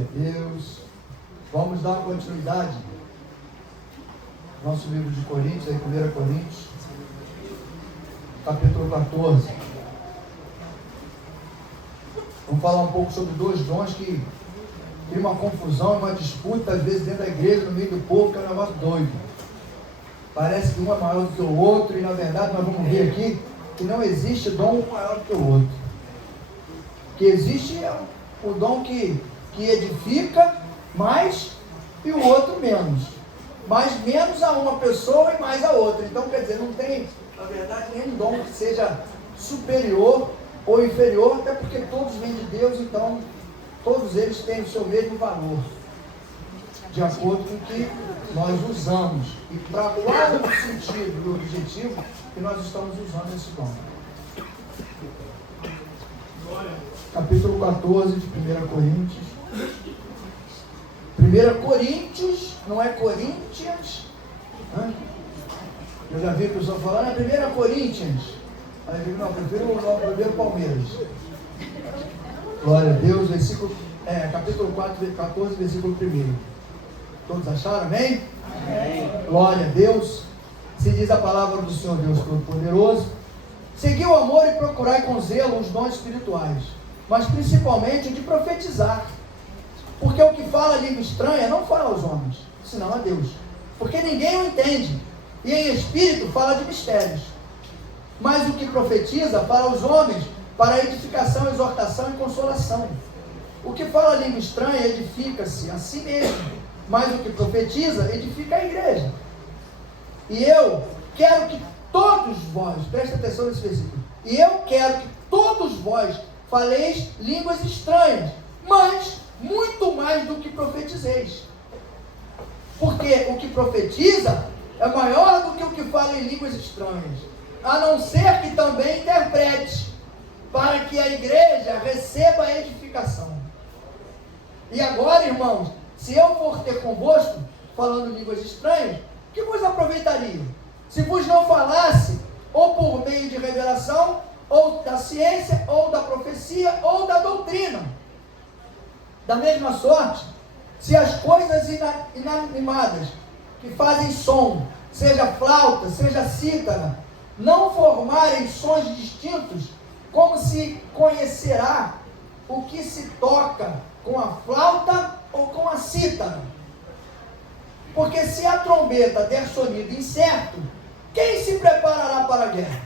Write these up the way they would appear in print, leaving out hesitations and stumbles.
a Deus. Vamos dar continuidade ao nosso livro de Coríntios, aí 1 Coríntios, capítulo 14. Vamos falar um pouco sobre dois dons que tem uma confusão, uma disputa, às vezes dentro da igreja, no meio do povo, que é um negócio doido. Parece que um é maior do que o outro, e na verdade nós vamos ver aqui que não existe dom maior do que o outro. O que existe é o dom que edifica mais e o outro menos. Mas menos a uma pessoa e mais a outra. Então, quer dizer, não tem, na verdade, nenhum dom que seja superior ou inferior, até porque todos vêm de Deus, então todos eles têm o seu mesmo valor, de acordo com o que nós usamos e para qual o sentido e o objetivo que nós estamos usando esse dom. Capítulo 14 de 1 Coríntios. 1 Coríntios, não é Corinthians. Eu já vi a pessoa falando, é 1 Corinthians. Aí eu digo, não, prefiro o nome 1 Palmeiras. Glória a Deus, capítulo 14, versículo 1. Todos acharam, amém? Amém. Glória a Deus. Se diz a palavra do Senhor Deus Todo-Poderoso: segui o amor e procurai com zelo os dons espirituais, mas principalmente o de profetizar. Porque o que fala língua estranha não fala aos homens, senão a Deus. Porque ninguém o entende. E em espírito fala de mistérios. Mas o que profetiza fala aos homens para edificação, exortação e consolação. O que fala língua estranha edifica-se a si mesmo. Mas o que profetiza edifica a igreja. E eu quero que todos vós, preste atenção nesse versículo, e eu quero que todos vós faleis línguas estranhas, mas muito mais do que profetizeis. Porque o que profetiza é maior do que o que fala em línguas estranhas, a não ser que também interprete, para que a igreja receba a edificação. E agora, irmãos, se eu for ter convosco, falando línguas estranhas, que vos aproveitaria? Se vos não falasse, ou por meio de revelação, ou da ciência, ou da profecia, ou da doutrina. Da mesma sorte, se as coisas inanimadas que fazem som, seja flauta, seja cítara, não formarem sons distintos, como se conhecerá o que se toca com a flauta ou com a cítara? Porque se a trombeta der sonido incerto, quem se preparará para a guerra?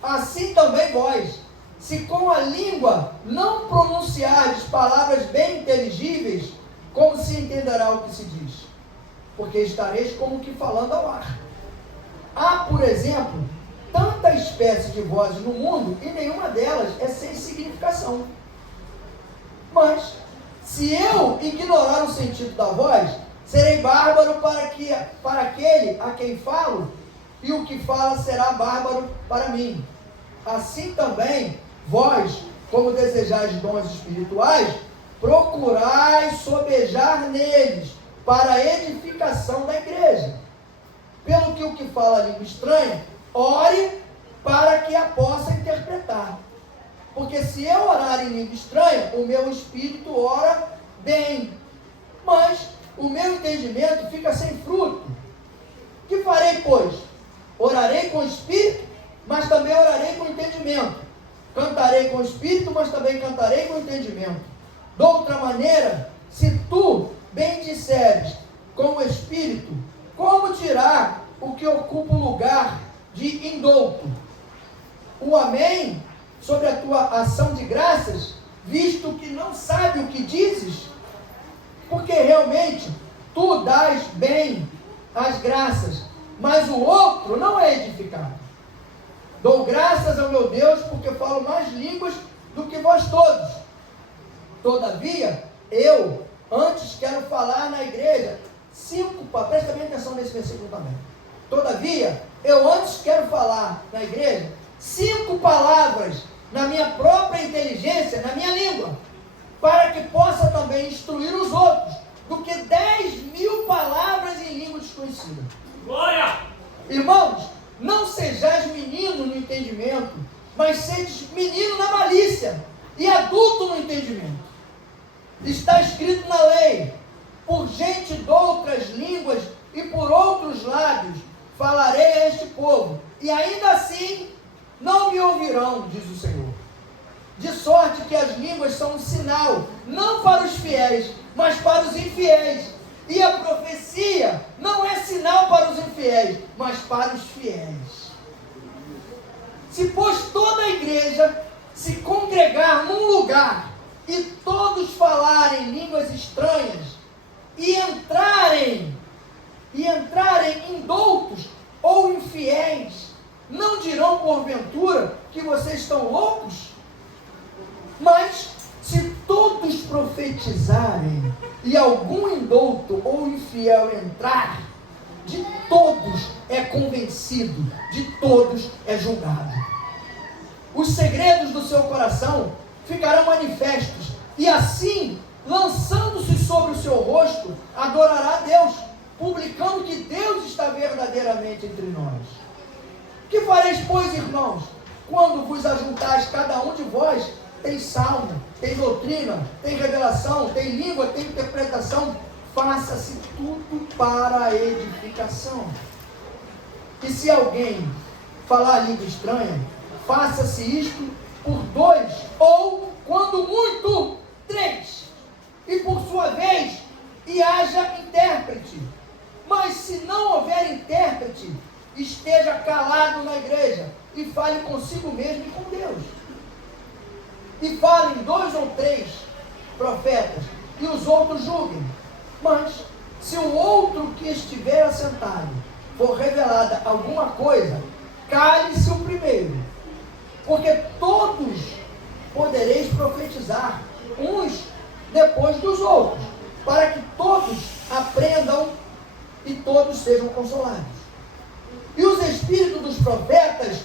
Assim também vós, se com a língua não pronunciardes palavras bem inteligíveis, como se entenderá o que se diz? Porque estareis como que falando ao ar. Há, por exemplo, tanta espécie de vozes no mundo, e nenhuma delas é sem significação. Mas, se eu ignorar o sentido da voz, serei bárbaro para aquele a quem falo, e o que fala será bárbaro para mim. Assim também, vós, como desejais dons espirituais, procurai sobejar neles, para a edificação da igreja. Pelo que o que fala a língua estranha, ore para que a possa interpretar. Porque se eu orar em língua estranha, o meu espírito ora bem, mas o meu entendimento fica sem fruto. Que farei, pois? Orarei com o espírito, mas também orarei com o entendimento. Cantarei com o espírito, mas também cantarei com o entendimento. De outra maneira, se tu bem disseres com o espírito, como dirá o que ocupa o lugar de indouto? O amém sobre a tua ação de graças, visto que não sabe o que dizes? Porque realmente tu dás bem as graças, mas o outro não é edificado. Dou graças ao meu Deus, porque falo mais línguas do que vós todos. Todavia, eu antes quero falar na igreja presta bem atenção nesse versículo também. Todavia, eu antes quero falar na igreja 5 palavras na minha própria inteligência, na minha língua, para que possa também instruir os outros, do que 10.000 palavras em língua desconhecida. Glória! Irmãos, não sejais menino no entendimento, mas sedes menino na malícia, e adulto no entendimento. Está escrito na lei: por gente de outras línguas e por outros lábios falarei a este povo, e ainda assim não me ouvirão, diz o Senhor. De sorte que as línguas são um sinal, não para os fiéis, mas para os infiéis. E a profecia não é sinal para os infiéis, mas para os fiéis. Se, pois, toda a igreja se congregar num lugar e todos falarem línguas estranhas e entrarem indoutos ou infiéis, não dirão porventura que vocês estão loucos? Mas se todos profetizarem e algum indouto ou infiel entrar, de todos é convencido, de todos é julgado. Os segredos do seu coração ficarão manifestos, e assim, lançando-se sobre o seu rosto, adorará a Deus, publicando que Deus está verdadeiramente entre nós. Que fareis, pois, irmãos, quando vos ajuntais, cada um de vós tem salmo, tem doutrina, tem revelação, tem língua, tem interpretação? Faça-se tudo para a edificação. E se alguém falar língua estranha, faça-se isto por 2, ou, quando muito, 3. E por sua vez, e haja intérprete. Mas se não houver intérprete, esteja calado na igreja e fale consigo mesmo e com Deus. E falem 2 ou 3 profetas, e os outros julguem. Mas se o outro que estiver assentado for revelada alguma coisa, cale-se o primeiro, porque todos podereis profetizar, uns depois dos outros, para que todos aprendam e todos sejam consolados. E os espíritos dos profetas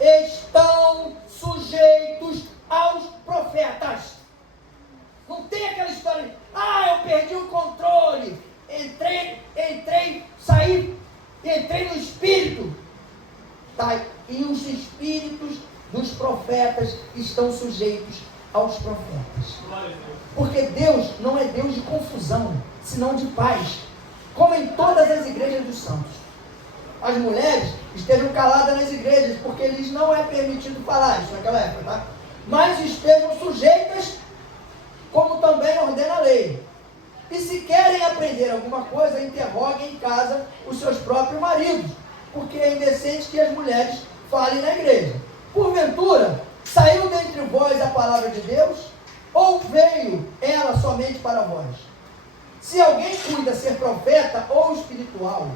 estão sujeitos aos profetas. Não tem aquela história de, eu perdi o controle, entrei no espírito. Tá? E os espíritos dos profetas estão sujeitos aos profetas. Porque Deus não é Deus de confusão, senão de paz, como em todas as igrejas dos santos. As mulheres estejam caladas nas igrejas, porque lhes não é permitido falar, isso naquela época, tá? Mas estejam sujeitas, como também ordena a lei. E se querem aprender alguma coisa, interroguem em casa os seus próprios maridos, porque é indecente que as mulheres falem na igreja. Porventura, saiu dentre vós a palavra de Deus, ou veio ela somente para vós? Se alguém cuida ser profeta ou espiritual,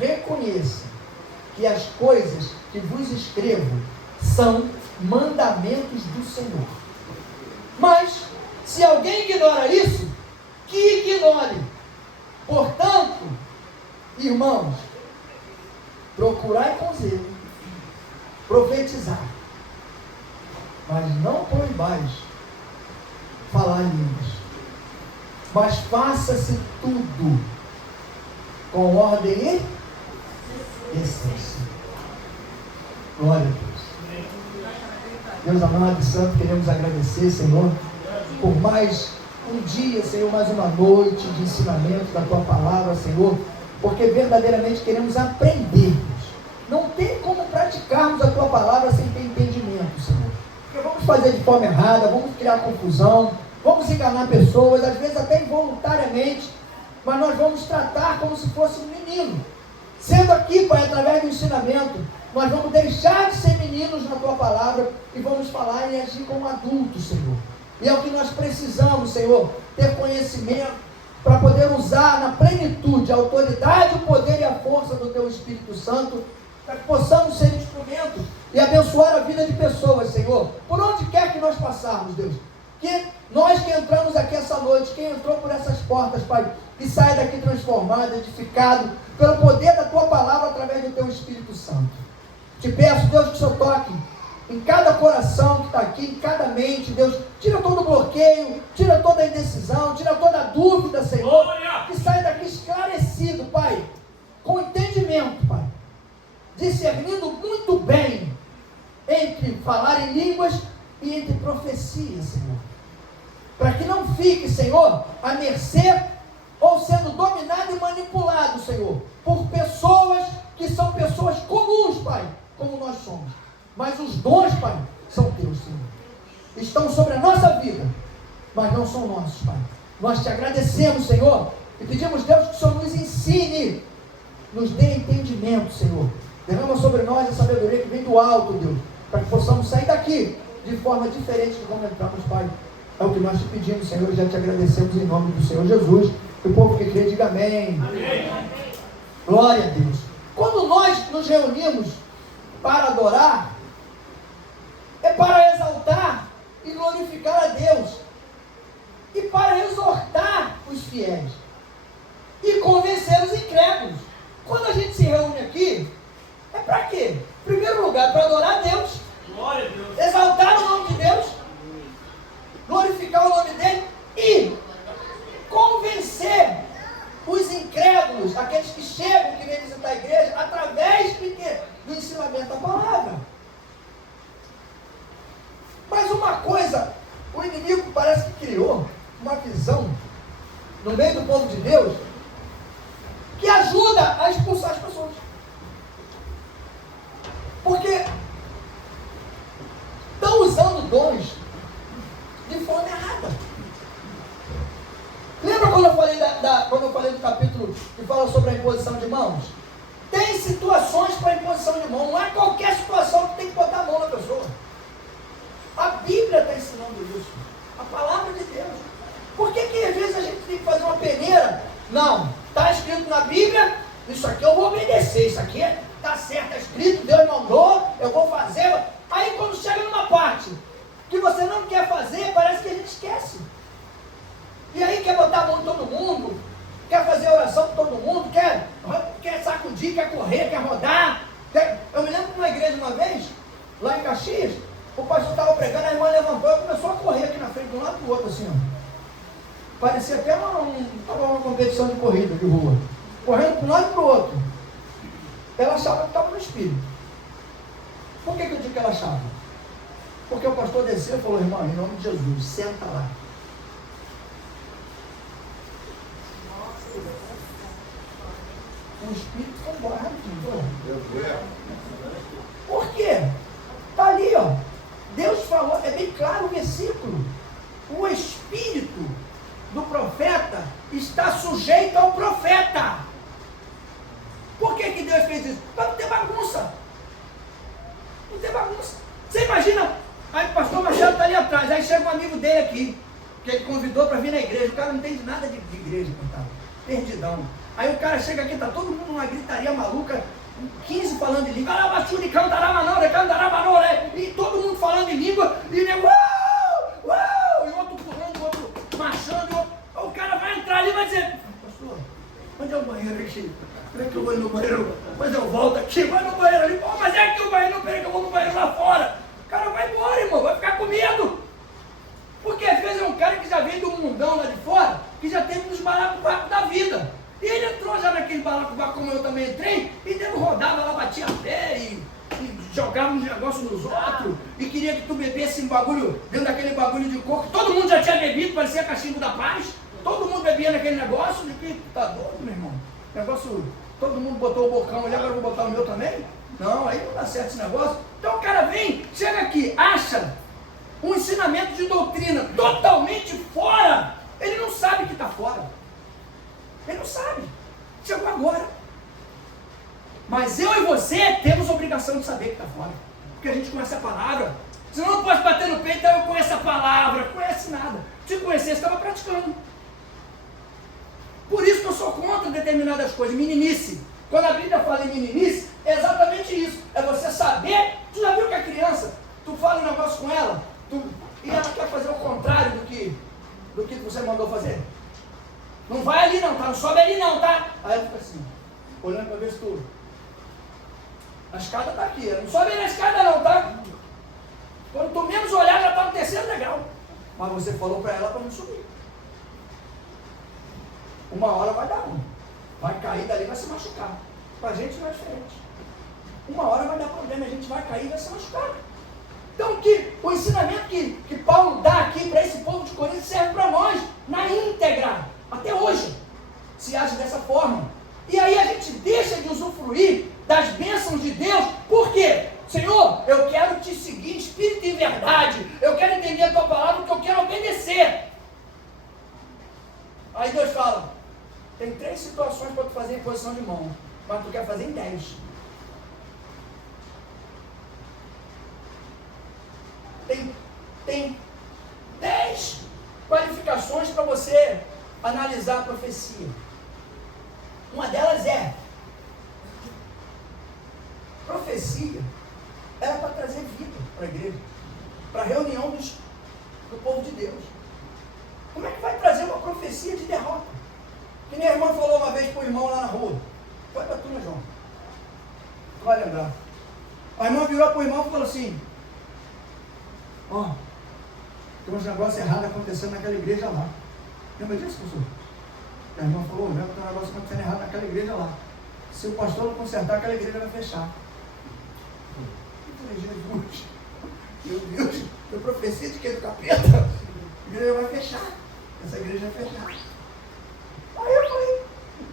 reconheça que as coisas que vos escrevo são mandamentos do Senhor. Mas, se alguém ignora isso, que ignore. Portanto, irmãos, procurai com zelo profetizar, mas não proibais falar em línguas, mas faça-se tudo com ordem e essência. Glória a Deus. Deus amado e santo, queremos agradecer, Senhor, por mais um dia, Senhor, mais uma noite de ensinamento da Tua palavra, Senhor, porque verdadeiramente queremos aprendermos. Não tem como praticarmos a Tua palavra sem ter entendimento, Senhor. Porque vamos fazer de forma errada, vamos criar confusão, vamos enganar pessoas, às vezes até involuntariamente, mas nós vamos tratar como se fosse um menino. Sendo aqui, Pai, através do ensinamento, nós vamos deixar de ser meninos na Tua palavra e vamos falar e agir como adultos, Senhor. E é o que nós precisamos, Senhor, ter conhecimento para poder usar na plenitude a autoridade, o poder e a força do Teu Espírito Santo, para que possamos ser instrumentos e abençoar a vida de pessoas, Senhor, por onde quer que nós passarmos, Deus. Que nós que entramos aqui essa noite, quem entrou por essas portas, Pai, que saia daqui transformado, edificado, pelo poder da Tua palavra, através do Teu Espírito Santo. Te peço, Deus, que o Senhor toque em cada coração que está aqui, em cada mente, Deus, tira todo o bloqueio, tira toda a indecisão, tira toda a dúvida, Senhor, que saia daqui esclarecido, Pai, com entendimento, Pai, discernindo muito bem entre falar em línguas e entre profecias, Senhor. para que não fique, Senhor, à mercê ou sendo dominado e manipulado, Senhor, por pessoas que são pessoas comuns, Pai, como nós somos. Mas os dons, Pai, são teus, Senhor. Estão sobre a nossa vida, mas não são nossos, Pai. Nós te agradecemos, Senhor, e pedimos, Deus, que o Senhor nos ensine, nos dê entendimento, Senhor. Derrama sobre nós a sabedoria que vem do alto, Deus, para que possamos sair daqui de forma diferente de como entramos, Pai. É o que nós te pedimos, Senhor, e já te agradecemos em nome do Senhor Jesus. E o povo que crê, diga amém. Amém. Glória a Deus. Quando nós nos reunimos para adorar, é para exaltar e glorificar a Deus, e para exortar os fiéis, e convencer os incrédulos. Quando a gente se reúne aqui, é para quê? Em primeiro lugar, para adorar a Deus, glória a Deus, exaltar o nome de Deus, glorificar o nome dele e convencer os incrédulos, aqueles que chegam, que vêm visitar a igreja, através do ensinamento da palavra. Mas uma coisa, o inimigo parece que criou uma visão no meio do povo de Deus que ajuda a expulsar as pessoas. Porque estão usando dons de forma errada. Lembra quando eu falei do capítulo que fala sobre a imposição de mãos? Tem situações para imposição de mão. Não é qualquer situação que tem que botar a mão na pessoa. A Bíblia está ensinando isso. A palavra de Deus. Por que às vezes a gente tem que fazer uma peneira? Não. Está escrito na Bíblia, isso aqui eu vou obedecer. Isso aqui está certo, está escrito, Deus mandou, eu vou fazer. Aí quando chega numa parte que você não quer fazer, parece que a gente esquece. E aí quer botar a mão em todo mundo, quer fazer oração com todo mundo, quer sacudir, quer correr, quer rodar. Eu me lembro de uma igreja uma vez, lá em Caxias, o pastor estava pregando, a irmã levantou e começou a correr aqui na frente, de um lado para o outro, assim, ó. Parecia até uma competição de corrida de rua. Correndo para um lado e para o outro. Ela achava que estava no espírito. Por que eu digo que ela achava? Porque o pastor desceu e falou, irmão, em nome de Jesus, senta lá. O espírito foi embora rapidinho. Por quê? Está ali, ó. Deus falou, é bem claro o versículo. O espírito do profeta está sujeito ao profeta. Por que Deus fez isso? Para não ter bagunça. Não ter bagunça. Você imagina, aí o pastor Machado está ali atrás, aí chega um amigo dele aqui, que ele convidou para vir na igreja. O cara não entende nada de igreja, coitado. Perdidão. Aí o cara chega aqui, está todo mundo numa gritaria maluca, 15 falando em língua, e todo mundo falando em língua, e ele, e outro pulando, outro marchando, o cara vai entrar ali e vai dizer, pastor, onde é o banheiro aqui? Peraí que eu vou ir no banheiro, mas eu volto aqui, vai no banheiro ali, mas é aqui o banheiro, não, peraí que eu vou no banheiro lá fora. O cara vai embora, irmão, vai ficar com medo. Porque às vezes é um cara que já vem do mundão lá de fora, que já teve nos balacobacos da vida. E ele entrou já naquele balacobaco como eu também entrei, e dentro rodava lá, batia a pé e jogava uns negócios nos outros, e queria que tu bebesse um bagulho, dentro daquele bagulho de coco. Todo mundo já tinha bebido, parecia cachimbo da paz. Todo mundo bebia naquele negócio, de que tá doido, meu irmão. Negócio, todo mundo botou o bocão ali, agora eu vou botar o meu também? Não, aí não dá certo esse negócio. Então o cara vem, chega aqui, acha um ensinamento de doutrina totalmente fora. Ele não sabe que está fora. Ele não sabe. Chegou agora. Mas eu e você temos a obrigação de saber que está fora. Porque a gente conhece a palavra. Você não pode bater no peito, eu conheço a palavra. Conhece nada. Se conhecesse, estava praticando. Por isso que eu sou contra determinadas coisas. Meninice. Quando a Bíblia fala em meninice, é exatamente isso. É você saber. Tu já viu que a criança, tu fala um negócio com ela, e ela quer fazer o contrário do que você mandou fazer. Não vai ali não, tá? Não sobe ali não, tá? Aí ela fica assim, olhando para ver se tu... A escada está aqui, não sobe na escada não, tá? Quando tu menos olhar, já está no terceiro degrau. Mas você falou para ela para não subir. Uma hora vai dar ruim. Vai cair dali, vai se machucar. Para a gente não é diferente. Uma hora vai dar problema, a gente vai cair e vai se machucar. Então o ensinamento que Paulo dá aqui para esse povo de Corinto serve age dessa forma. E aí a gente deixa de usufruir das bênçãos de Deus. Por quê? Senhor, eu quero te seguir em espírito e em verdade. Eu quero entender a tua palavra, porque eu quero obedecer. Aí Deus fala, tem 3 situações para tu fazer em posição de mão, mas tu quer fazer em 10. Tem 10 qualificações para você analisar a profecia. Uma delas é, profecia era para trazer vida para a igreja, para a reunião do povo de Deus. Como é que vai trazer uma profecia de derrota? Que nem a irmã falou uma vez para o irmão lá na rua. Foi para tu, né, João? Tu vai lembrar. A irmã virou para o irmão e falou assim, ó, tem uns negócios errados acontecendo naquela igreja lá. Lembra disso, pastor? A irmã falou, lembra que tem um negócio acontecendo errado naquela igreja lá. Se o pastor não consertar, aquela igreja vai fechar. Eu falei, Jesus, meu Deus, eu profecia de que do capeta? A igreja vai fechar. Essa igreja vai fechar. Aí eu falei,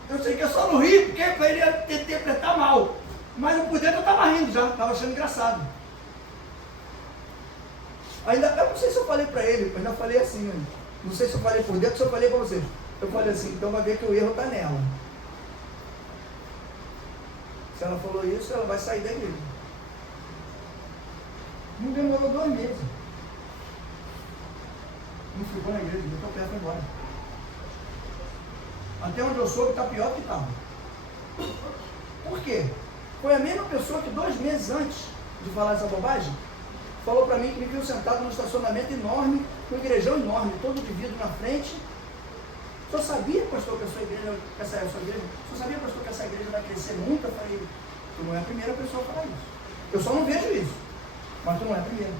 eu sei que é só no rio, porque para ele ia interpretar mal. Mas não podia, eu estava rindo já, estava achando engraçado. Ainda, eu não sei se eu falei para ele, eu ainda falei assim, não sei se eu falei por dentro, se eu falei para vocês. Eu falei assim, então vai ver que o erro está nela. Se ela falou isso, ela vai sair da igreja. Não demorou 2 meses. Não ficou na igreja, botou o pé e foi embora. Até onde eu soube, está pior do que estava. Por quê? Foi a mesma pessoa que 2 meses antes de falar essa bobagem, falou para mim que me viu sentado num estacionamento enorme, com um igrejão enorme, todo de vidro na frente. O senhor sabia, pastor, que a sua igreja, o senhor sabia, pastor, que essa igreja vai crescer muito? Eu falei, tu não é a primeira pessoa a falar isso. Eu só não vejo isso, mas tu não é a primeira.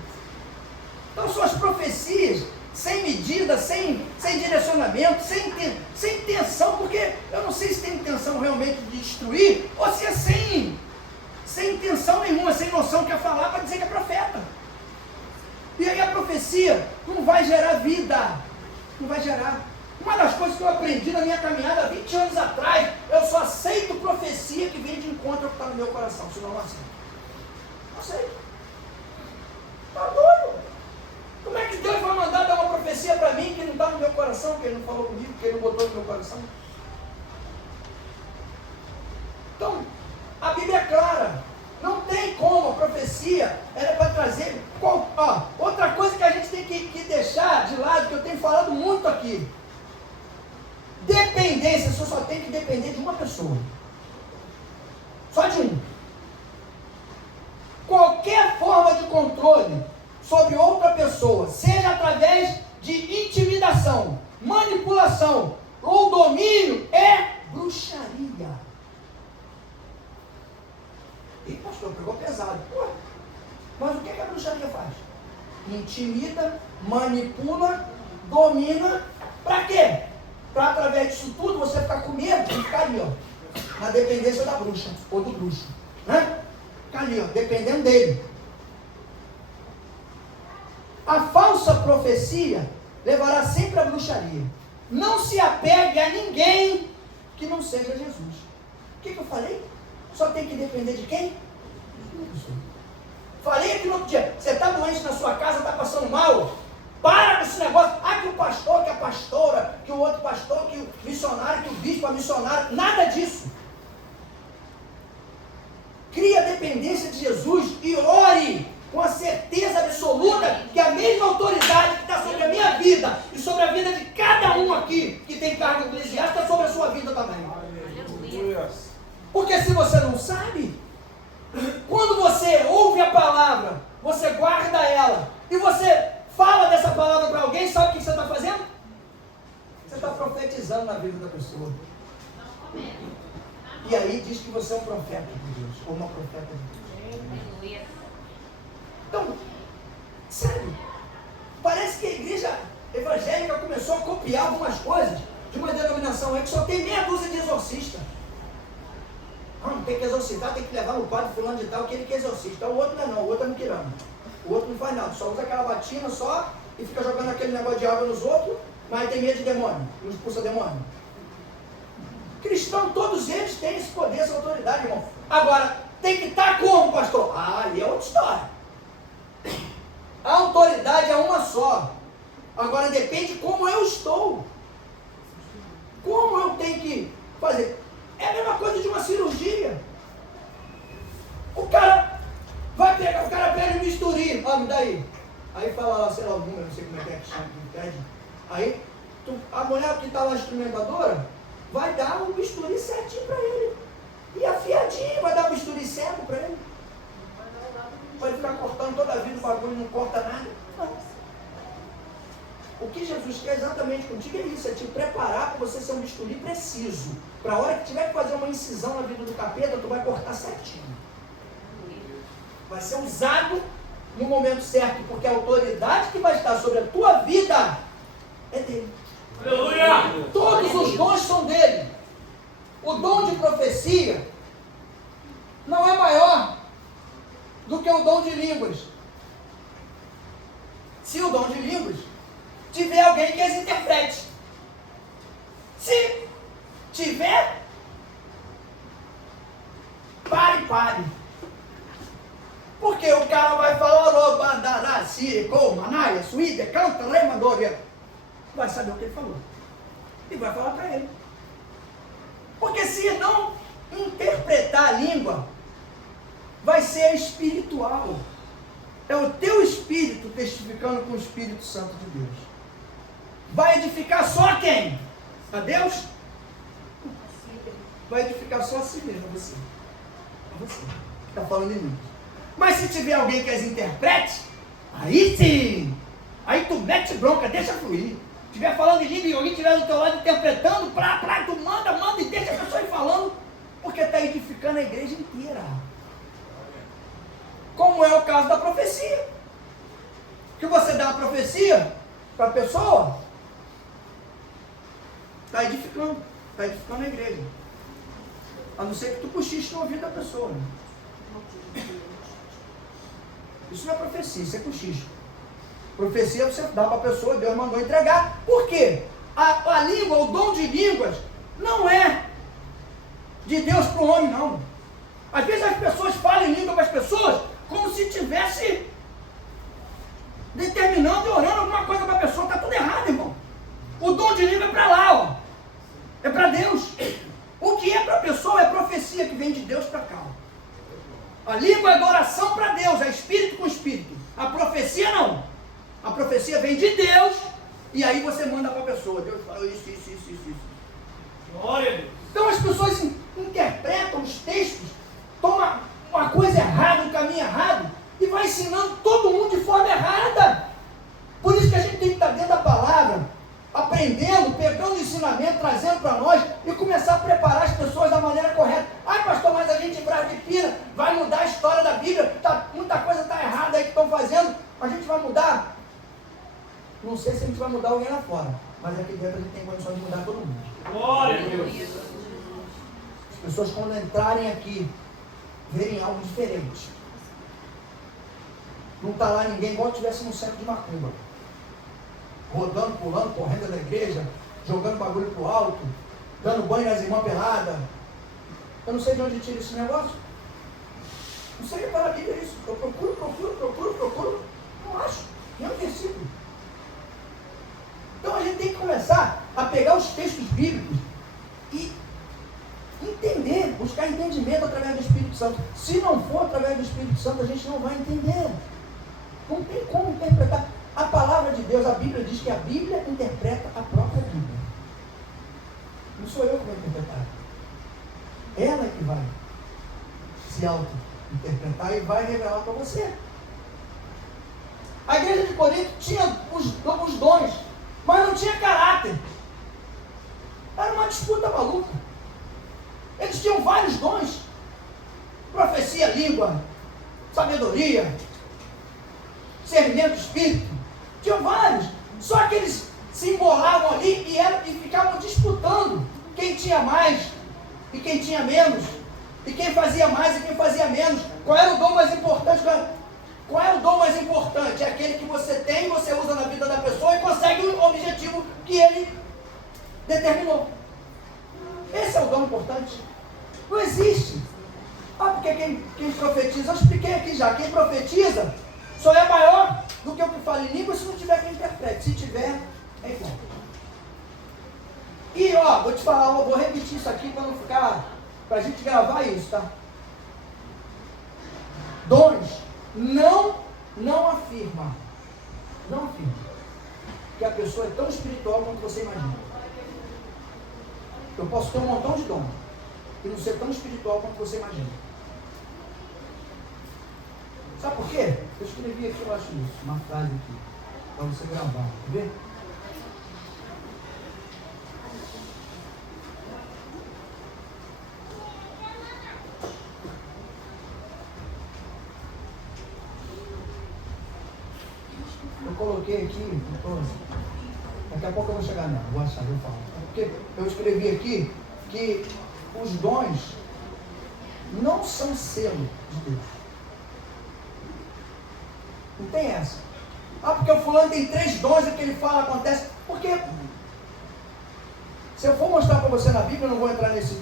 Então são as profecias sem medida, sem direcionamento, sem intenção, porque eu não sei se tem intenção realmente de destruir, ou se é sem intenção nenhuma, sem noção, quer falar para dizer que é profeta. E aí a profecia não vai gerar vida, não vai gerar. Uma das coisas que eu aprendi na minha caminhada há 20 anos atrás, eu só aceito profecia que vem de encontro ao que está no meu coração, senão não aceito. Não aceito. Está doido? Como é que Deus vai mandar dar uma profecia para mim que não está no meu coração, que Ele não falou comigo, que Ele não botou no meu coração? Então, a Bíblia é clara. Não tem como, a profecia era para trazer... outra coisa que a gente tem que deixar de lado, que eu tenho falado muito aqui. Dependência, você só tem que depender de uma pessoa. Só de um. Qualquer forma de controle sobre outra pessoa, seja através de intimidação, manipulação ou domínio, é bruxaria. Ih, pastor, pegou pesado. Pô, mas o que a bruxaria faz? Intimida, manipula, domina. Para quê? Para através disso tudo você ficar com medo e ficar ali, ó, na dependência da bruxa ou do bruxo, né? Ficar ali, ó, dependendo dele. A falsa profecia levará sempre à bruxaria. Não se apegue a ninguém que não seja Jesus. O que eu falei? Só tem que depender de quem? Falei aqui no outro dia, você está doente na sua casa, está passando mal? Para com esse negócio. Que o pastor, que a pastora, que o outro pastor, que o missionário, que o bispo, a missionária. Nada disso. Crie a dependência de Jesus e ore com a certeza absoluta que a mesma autoridade que está sobre a minha vida e sobre a vida de cada um aqui que tem cargo eclesiástico está sobre a sua vida também. Aleluia. Porque se você não sabe, quando você ouve a palavra, você guarda ela e você fala dessa palavra para alguém, sabe o que você está fazendo? Você está profetizando na vida da pessoa. E aí diz que você é um profeta de Deus, ou uma profeta de Deus. Então, sabe, parece que a igreja evangélica começou a copiar algumas coisas de uma denominação aí que só tem meia dúzia de exorcistas. Não, tem que exorcitar, tem que levar no padre fulano de tal, que ele que é exorcista. O outro não, o outro é muquirano. O outro não faz nada, só usa aquela batina só e fica jogando aquele negócio de água nos outros, mas tem medo de demônio, não expulsa demônio. Cristão, todos eles têm esse poder, essa autoridade, irmão. Agora, tem que estar como, pastor? Ali é outra história. A autoridade é uma só. Agora depende como eu estou. Como eu tenho que fazer. É a mesma coisa de uma cirurgia. O cara vai pegar, o cara pega o bisturi, me dá aí. Aí fala lá, sei lá, o número, não sei como é que chama, que pede. Aí, a mulher que está lá, instrumentadora, vai dar um bisturi certinho para ele. E afiadinho, vai dar um bisturi certo para ele. Vai ficar cortando toda a vida o bagulho, não corta nada. Não. O que Jesus quer exatamente contigo é isso, é te preparar para você ser um bisturi preciso. Para a hora que tiver que fazer uma incisão na vida do capeta, tu vai cortar certinho. Vai ser usado no momento certo, porque a autoridade que vai estar sobre a tua vida é dele. Aleluia! Todos os dons são dele. O dom de profecia não é maior do que o dom de línguas. Se o dom de línguas tiver alguém que as interprete. Se tiver, pare. Porque o cara vai falar, bandará, sirico, manaia, suíde, canta, remandoria. Vai saber o que ele falou. E vai falar para ele. Porque se não interpretar a língua, vai ser espiritual. É o teu espírito testificando com o Espírito Santo de Deus. Vai edificar só a quem? A Deus? Vai edificar só a si mesmo, a você. A você. Está falando em mim. Mas se tiver alguém que as interprete, aí sim. Aí tu mete bronca, deixa fluir. Se estiver falando em língua e alguém estiver do teu lado interpretando, tu manda e deixa a pessoa ir falando, porque está edificando a igreja inteira. Como é o caso da profecia. Que você dá uma profecia para a pessoa, está edificando a igreja. A não ser que tu cochiche no ouvido da pessoa. Né? Isso não é profecia, isso é cochicho. Profecia você dá para a pessoa, Deus mandou entregar. Por quê? A língua, o dom de línguas, não é de Deus para o homem, não. Às vezes as pessoas falam em língua para as pessoas como se estivesse determinando e orando alguma coisa para a pessoa. Está tudo errado, irmão. O dom de língua é para lá, ó. É para Deus. O que é para a pessoa é profecia que vem de Deus para cá. A língua é adoração para Deus, é espírito com espírito. A profecia não. A profecia vem de Deus e aí você manda para a pessoa. Deus falou isso. Glória a Deus. Então as pessoas interpretam os textos, tomam uma coisa errada, um caminho errado e vai ensinando todo mundo de forma errada. Por isso que a gente tem que estar dentro da palavra, aprendendo, pegando o ensinamento, trazendo para nós e começar a preparar as pessoas da maneira correta. Ai, pastor, mas a gente em Brás de Pina vai mudar a história da Bíblia, muita coisa está errada aí que estão fazendo, a gente vai mudar. Não sei se a gente vai mudar alguém lá fora, mas aqui dentro a gente tem condições de mudar todo mundo. Glória a Deus. As pessoas quando entrarem aqui, verem algo diferente. Não está lá ninguém igual se estivesse no centro de macumba. Rodando, pulando, correndo na igreja, jogando bagulho pro alto, dando banho nas irmãs peladas. Eu não sei de onde tira esse negócio. Não sei para a Bíblia isso. Eu procuro. Não acho. Nem um versículo. Então a gente tem que começar a pegar os textos bíblicos e entender, buscar entendimento através do Espírito Santo. Se não for através do Espírito Santo, a gente não vai entender. Não tem como interpretar. A palavra de Deus, a Bíblia diz que a Bíblia interpreta a própria Bíblia. Não sou eu que vou interpretar. Ela é que vai se auto-interpretar e vai revelar para você. A igreja de Corinto tinha os dons, mas não tinha caráter. Era uma disputa maluca. Eles tinham vários dons. Profecia, língua, sabedoria, discernimento do espírito. Tinham vários. Só que eles se embolavam ali e ficavam disputando quem tinha mais e quem tinha menos. E quem fazia mais e quem fazia menos. Qual era o dom mais importante? Qual é o dom mais importante? É aquele que você tem, você usa na vida da pessoa e consegue o objetivo que ele determinou. Esse é o dom tão importante? Não existe. Porque quem profetiza, eu expliquei aqui já, quem profetiza só é maior do que o que fala em língua se não tiver quem interprete. Se tiver, é igual. E vou te falar, vou repetir isso aqui para não ficar, para a gente gravar isso, tá? Dons não afirma que a pessoa é tão espiritual quanto você imagina. Eu posso ter um montão de dons e não ser tão espiritual quanto você imagina. Sabe por quê? Eu escrevi aqui, eu acho isso, uma frase aqui, para você gravar, quer ver? Eu coloquei aqui, daqui a pouco eu vou chegar nela, vou achar, eu falo. Porque eu escrevi aqui que os dons não são selo de Deus. Não tem essa. Porque o fulano tem 3 dons e que ele fala, acontece. Porque se eu for mostrar para você na Bíblia, eu não vou entrar nesse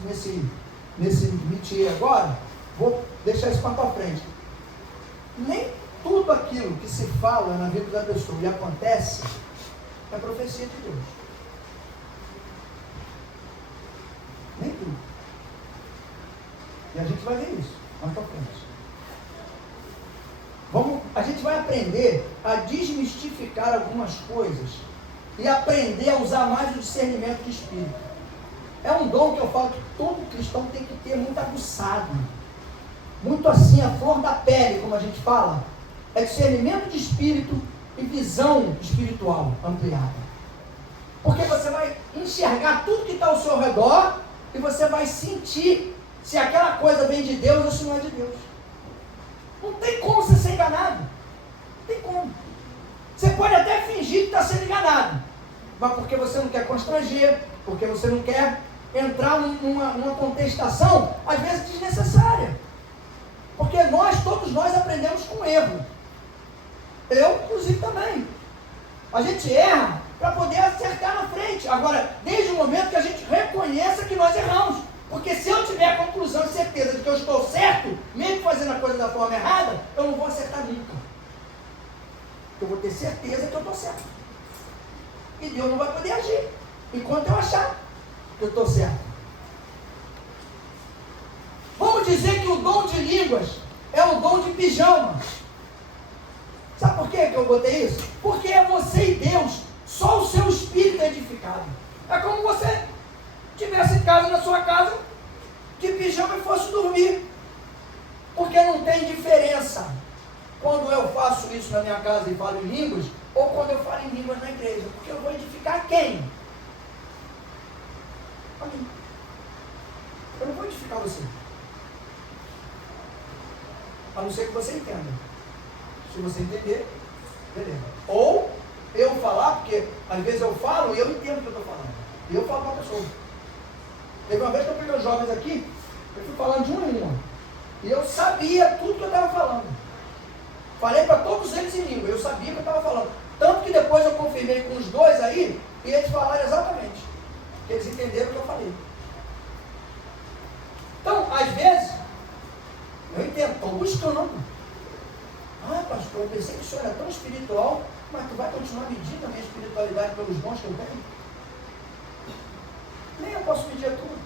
métier agora, vou deixar isso para tua frente. Nem tudo aquilo que se fala na vida da pessoa e acontece é profecia de Deus. Nem tudo. E a gente vai ver isso mais para frente. A gente vai aprender a desmistificar algumas coisas e aprender a usar mais o discernimento de espírito. É um dom que eu falo que todo cristão tem que ter muito aguçado. Muito assim, a flor da pele, como a gente fala. É discernimento de espírito e visão espiritual ampliada. Porque você vai enxergar tudo que está ao seu redor e você vai sentir se aquela coisa vem de Deus ou se não é de Deus. Não tem como você ser enganado. Não tem como. Você pode até fingir que está sendo enganado, mas porque você não quer constranger, porque você não quer entrar numa contestação, às vezes desnecessária. Porque todos nós aprendemos com erro. Eu, inclusive, também. A gente erra para poder acertar na frente. Agora, desde o momento que a gente reconheça que nós erramos. Porque se eu tiver a conclusão e certeza de que eu estou certo, mesmo fazendo a coisa da forma errada, eu não vou acertar nunca. Eu vou ter certeza que eu estou certo. E Deus não vai poder agir enquanto eu achar que eu estou certo. Vamos dizer que o dom de línguas é o dom de pijama. Sabe por que eu botei isso? Porque é você e Deus, só o seu espírito é edificado. É como você estivesse em casa, na sua casa, de pijama e fosse dormir. Porque não tem diferença quando eu faço isso na minha casa e falo em línguas, ou quando eu falo em línguas na igreja. Porque eu vou edificar quem? A mim. Eu não vou edificar você. A não ser que você entenda. Se você entender, beleza. Ou eu falar, porque às vezes eu falo e eu entendo o que eu estou falando. E eu falo para a pessoa. Teve uma vez que eu peguei os jovens aqui, eu fui falando de uma em uma. E eu sabia tudo que eu estava falando. Falei para todos eles em língua, eu sabia o que eu estava falando. Tanto que depois eu confirmei com os 2 aí, e eles falaram exatamente. Porque eles entenderam o que eu falei. Então, às vezes, eu entendo, estou buscando. Pastor, eu pensei que o senhor era tão espiritual, mas tu vai continuar medindo a minha espiritualidade pelos dons que eu tenho? Nem eu posso medir a tua.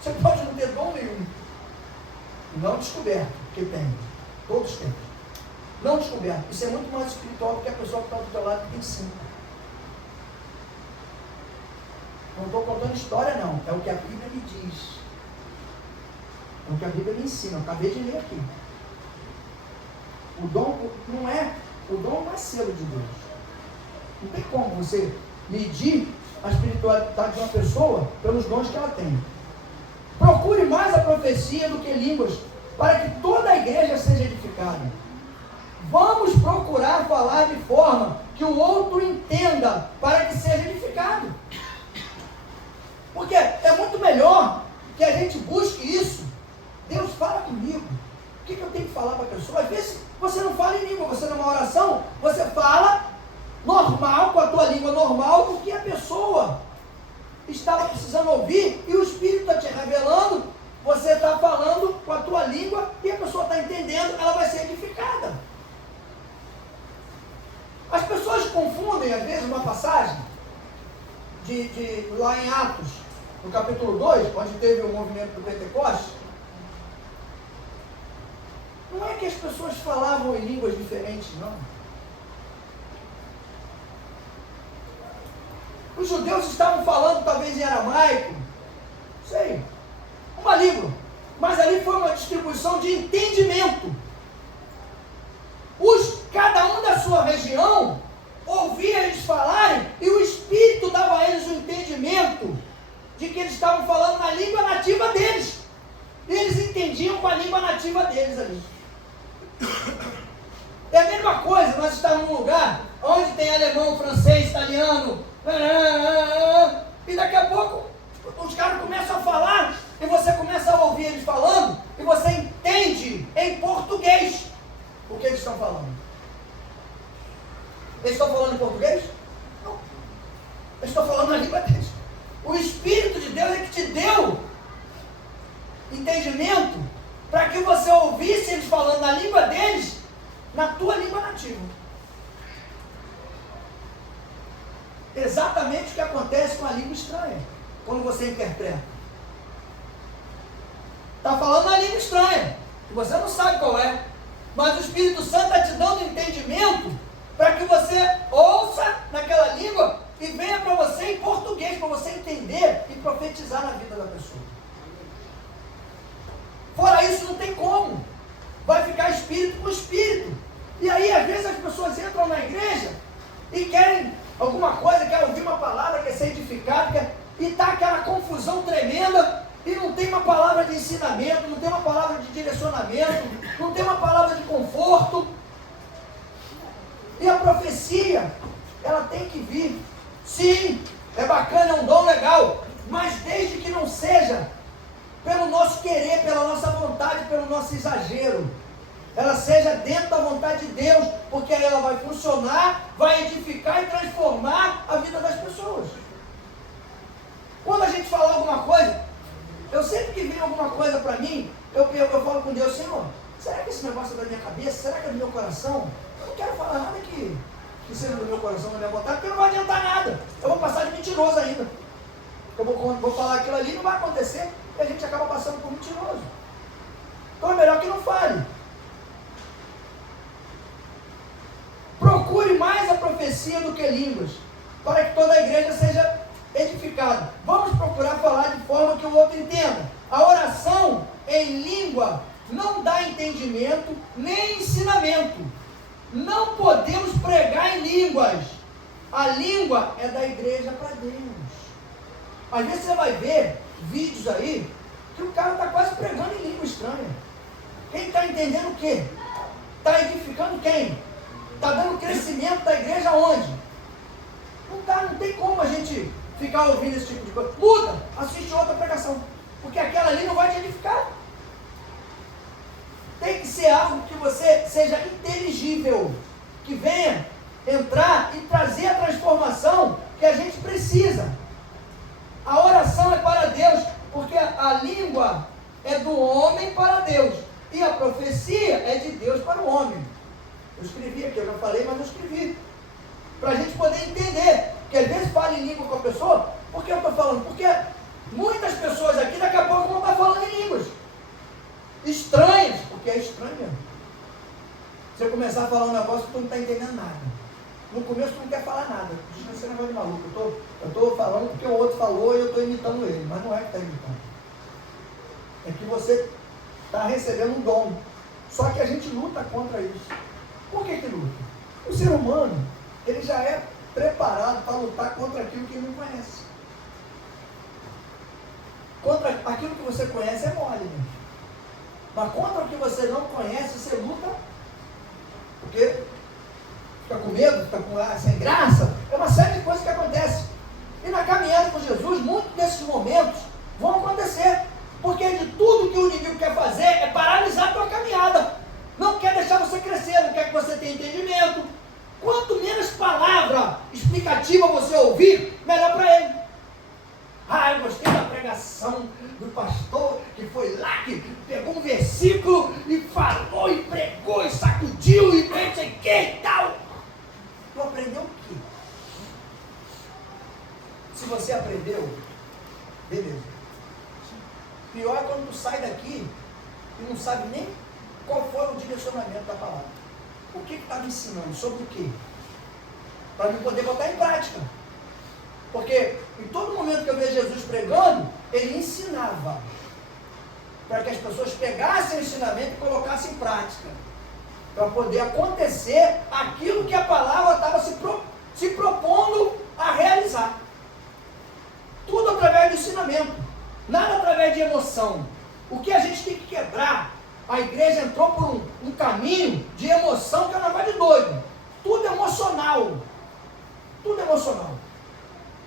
Você pode não ter dom nenhum. Não descoberto, porque tem. Todos têm. Não descoberto. Isso é muito mais espiritual do que a pessoa que está do teu lado que tem 5. Não estou contando história, não. É o que a Bíblia me diz. É o que a Bíblia me ensina. Eu acabei de ler aqui. O dom não é selo de Deus. Não tem como você medir a espiritualidade de uma pessoa pelos dons que ela tem. Procure mais a profecia do que línguas, para que toda a igreja seja edificada. Vamos procurar falar de forma que o outro entenda, para que seja edificado. Porque é muito melhor que a gente busque isso. Deus, fala comigo. O que eu tenho que falar para a pessoa? Às vezes você não fala em língua, você numa oração, você fala normal, com a tua língua normal, o que a pessoa estava precisando ouvir confundem, às vezes, uma passagem lá em Atos, no capítulo 2, onde teve o movimento do Pentecostes. Não é que as pessoas falavam em línguas diferentes, não. Os judeus estavam falando talvez em aramaico, sei, uma língua, mas ali foi uma distribuição de entendimento. Cada um da sua região ouvia eles falarem e o Espírito dava a eles o entendimento de que eles estavam falando na língua nativa deles. E eles entendiam com a língua nativa deles ali. É a mesma coisa, nós estamos num lugar onde tem alemão, francês, italiano, e daqui a pouco os caras começam a falar e você começa a ouvir eles falando e você entende em português o que eles estão falando. Eles estão falando em português? Não. Eles estão falando na língua deles. O Espírito de Deus é que te deu entendimento para que você ouvisse eles falando na língua deles, na tua língua nativa. Exatamente o que acontece com a língua estranha, quando você interpreta. Está falando na língua estranha, que você não sabe qual é, mas o Espírito Santo está te dando entendimento para que você ouça naquela língua e venha para você em português, para você entender e profetizar na vida da pessoa. Fora isso, não tem como. Vai ficar espírito com espírito. E aí, às vezes, as pessoas entram na igreja e querem alguma coisa, querem ouvir uma palavra, quer ser edificado, e está aquela confusão tremenda, e não tem uma palavra de ensinamento, não tem uma palavra de direcionamento, não tem uma palavra de conforto. E a profecia, ela tem que vir. Sim, é bacana, é um dom legal, mas desde que não seja pelo nosso querer, pela nossa vontade, pelo nosso exagero. Ela seja dentro da vontade de Deus, porque aí ela vai funcionar, vai edificar e transformar a vida das pessoas. Quando a gente fala alguma coisa, eu sempre que vem alguma coisa para mim, eu falo com Deus, Senhor, será que esse negócio é da minha cabeça? Será que é do meu coração? Eu não quero falar nada que seja do meu coração, da minha vontade, porque não vai adiantar nada. Eu vou passar de mentiroso ainda. Eu vou falar aquilo ali, não vai acontecer, e a gente acaba passando por mentiroso. Então é melhor que não fale. Procure mais a profecia do que línguas, para que toda a igreja seja edificada. Vamos procurar falar de forma que o outro entenda. A oração em língua não dá entendimento nem ensinamento. Não podemos pregar em línguas. A língua é da igreja para Deus. Às vezes você vai ver vídeos aí que o cara está quase pregando em língua estranha. Quem está entendendo o quê? Está edificando quem? Está dando crescimento da igreja aonde? Não tem como a gente ficar ouvindo esse tipo de coisa. Muda, assiste outra pregação, porque aquela ali não vai te edificar. Tem que ser algo que você seja inteligível, que venha entrar e trazer a transformação que a gente precisa. A oração é para Deus, porque a língua é do homem para Deus, e a profecia é de Deus para o homem. Eu escrevi aqui, eu já falei, mas eu escrevi. Para a gente poder entender, que às vezes fala em língua com a pessoa. Por que eu estou falando? Porque muitas pessoas aqui daqui a pouco vão estar falando em línguas estranhas, porque é estranho mesmo. Você começar a falar um negócio que tu não está entendendo nada. No começo tu não quer falar nada. Diz que esse negócio de maluco. Eu estou falando porque o outro falou e eu estou imitando ele. Mas não é que está imitando. É que você está recebendo um dom. Só que a gente luta contra isso. Por que luta? O ser humano, ele já é preparado para lutar contra aquilo que ele não conhece. Contra aquilo que você conhece é mole, né? Mas contra o que você não conhece, você luta, porque fica com medo, fica sem graça, é uma série de coisas que acontecem. E na caminhada com Jesus, muitos desses momentos vão acontecer, porque de tudo que o inimigo quer fazer é paralisar a tua caminhada. Não quer deixar você crescer, não quer que você tenha entendimento. Quanto menos palavra explicativa você ouvir, melhor para ele. Ah, eu gostei da pregação do pastor que foi lá, que pegou um versículo e falou, e pregou, e sacudiu, e não sei o que e tal. Tu aprendeu o quê? você aprendeu, beleza. Pior é quando tu sai daqui e não sabe nem qual foi o direcionamento da palavra. O que está me ensinando? Sobre o quê? Para eu poder botar em prática. Porque em todo momento que eu vejo Jesus pregando, ele ensinava. Para que as pessoas pegassem o ensinamento e colocassem em prática. Para poder acontecer aquilo que a palavra estava se propondo a realizar. Tudo através do ensinamento. Nada através de emoção. O que a gente tem que quebrar? A igreja entrou por um caminho de emoção que é um negócio de doido. Tudo emocional. Tudo emocional.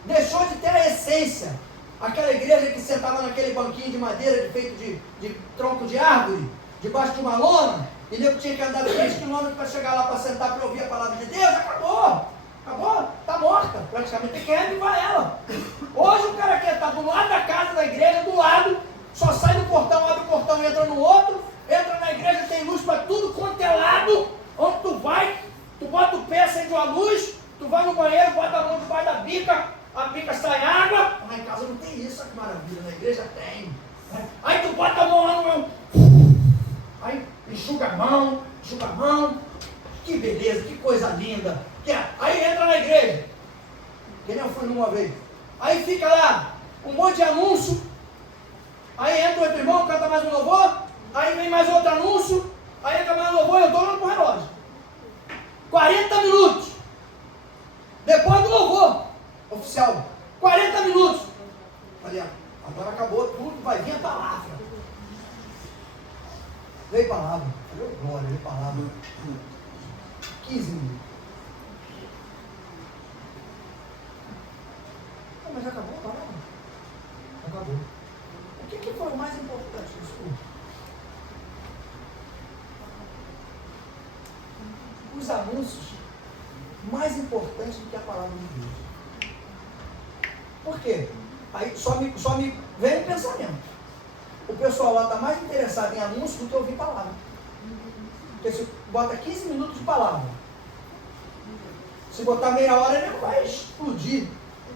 Deixou de ter a essência. Aquela igreja que sentava naquele banquinho de madeira feito de tronco de árvore, debaixo de uma lona, e nego tinha que andar 3 quilômetros para chegar lá para sentar para ouvir a palavra de Deus. Acabou. Acabou. Está morta. Praticamente tem que reavivar ela. Hoje o cara quer estar do lado da casa da igreja, do lado, só sai do portão, abre o portão, entra no outro, entra na igreja, tem luz para tudo quanto é lado. Onde tu vai, tu bota o pé, acende uma luz, tu vai no banheiro, bota a mão debaixo da bica, a bica sai água. Lá em casa não tem isso, olha que maravilha, na igreja tem. Aí tu bota a mão lá no meu. Aí enxuga a mão. Que beleza, que coisa linda. Aí entra na igreja, que nem eu fui numa vez. Aí fica lá um monte de anúncio. Aí entra outro irmão, canta mais um louvor. Aí vem mais outro anúncio. Aí entra mais um louvor e eu estou olhando pro relógio. 40 minutos. Depois do louvor oficial. 40 minutos. Falei, agora acabou tudo, vai vir a palavra. Veio palavra. Falei, glória, veio palavra. 15 minutos. Mas acabou a palavra. Acabou. O que foi o mais importante disso tudo? Os anúncios mais importantes do que a palavra de Deus. Por quê? Aí só me vem o pensamento. O pessoal lá está mais interessado em anúncio do que ouvir palavra. Porque se bota 15 minutos de palavra, se botar meia hora, ele não vai explodir.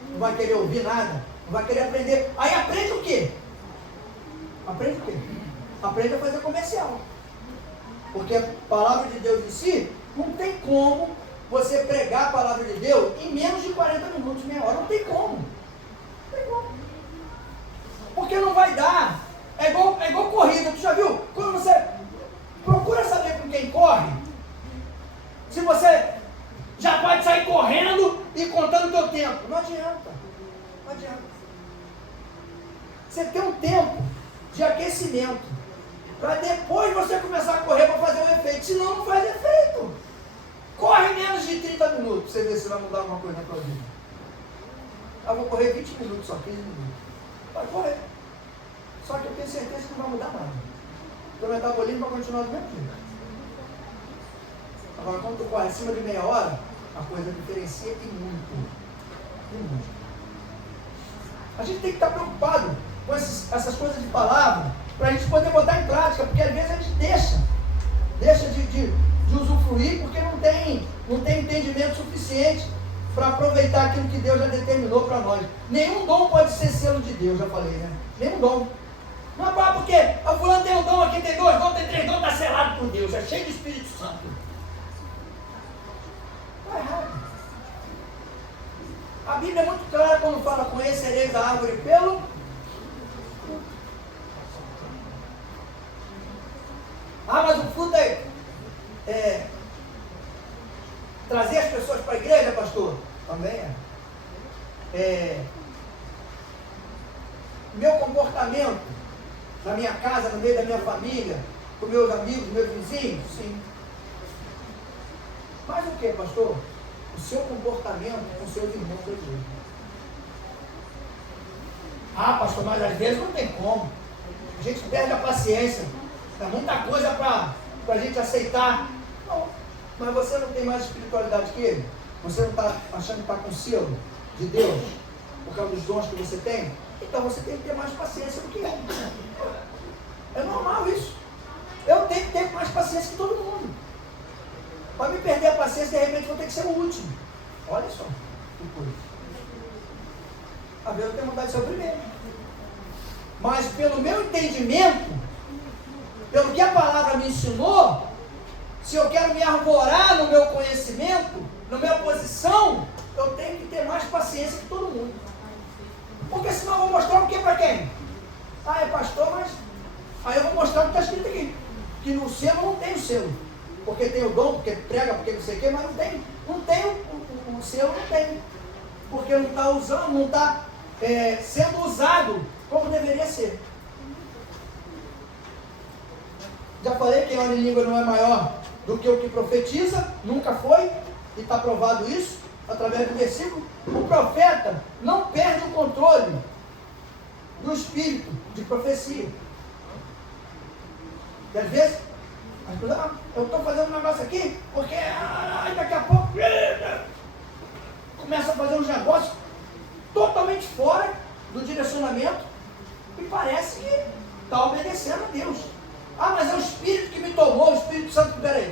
Não vai querer ouvir nada. Não vai querer aprender. Aí aprende o quê? Aprende o quê? Aprende a fazer comercial. Porque a palavra de Deus em si, não tem como você pregar a palavra de Deus em menos de 40 minutos, meia hora. Não tem como. Não tem como. Porque não vai dar. É igual corrida. Tu já viu? Quando você procura saber com quem corre, se você já pode sair correndo e contando o teu tempo. Não adianta. Não adianta. Você tem um tempo de aquecimento para depois você começar a correr para fazer o efeito. Senão não faz efeito. Corre menos de 30 minutos para você ver se vai mudar alguma coisa na tua vida. Eu vou correr 20 minutos só, 15 minutos. Vai correr. Só que eu tenho certeza que não vai mudar nada. Teu metabolismo vai continuar do mesmo jeito. Agora, quando tu corre acima de meia hora, a coisa diferencia e muito. E muito. A gente tem que estar preocupado com essas coisas de palavra para a gente poder botar em prática, porque às vezes a gente deixa de usufruir porque não tem entendimento suficiente para aproveitar aquilo que Deus já determinou para nós. Nenhum dom pode ser selo de Deus, já falei, né? Nenhum dom. Não é porque o fulano tem um dom aqui, tem 2 dons, tem 3 dons, está selado por Deus, é cheio do Espírito Santo. Está errado. A Bíblia é muito clara quando fala: conhecereis a árvore pelo mas o fruto é trazer as pessoas para a igreja, pastor? Também é. Meu comportamento na minha casa, no meio da minha família, com meus amigos, meus vizinhos? Sim. Mas o que, pastor? O seu comportamento com os seus irmãos da igreja. Pastor, mas às vezes não tem como. A gente perde a paciência. É muita coisa para a gente aceitar. Não. Mas você não tem mais espiritualidade que ele? Você não está achando que está com o selo de Deus por causa dos dons que você tem? Então você tem que ter mais paciência do que ele. É normal isso. Eu tenho que ter mais paciência que todo mundo. Para me perder a paciência, de repente vou ter que ser o último. Olha só que coisa. Às vezes eu tenho vontade de ser o primeiro. Mas pelo meu entendimento, pelo que a palavra me ensinou, se eu quero me arvorar no meu conhecimento, na minha posição, eu tenho que ter mais paciência que todo mundo. Porque senão eu vou mostrar o que para quem? Ah, é pastor, mas... Aí eu vou mostrar o que está escrito aqui. Que no selo não tem o selo. Porque tem o dom, porque prega, porque não sei o quê, mas não tem o selo, não tem. Porque não está usando, não está sendo usado como deveria ser. Já falei que quem ora em língua não é maior do que o que profetiza, nunca foi, e está provado isso, através do versículo. O profeta não perde o controle do espírito de profecia. E às vezes, as pessoas, eu estou fazendo um negócio aqui, porque daqui a pouco começa a fazer uns negócios totalmente fora do direcionamento e parece que está obedecendo a Deus. Ah, mas é o Espírito que me tomou, o Espírito Santo. Peraí.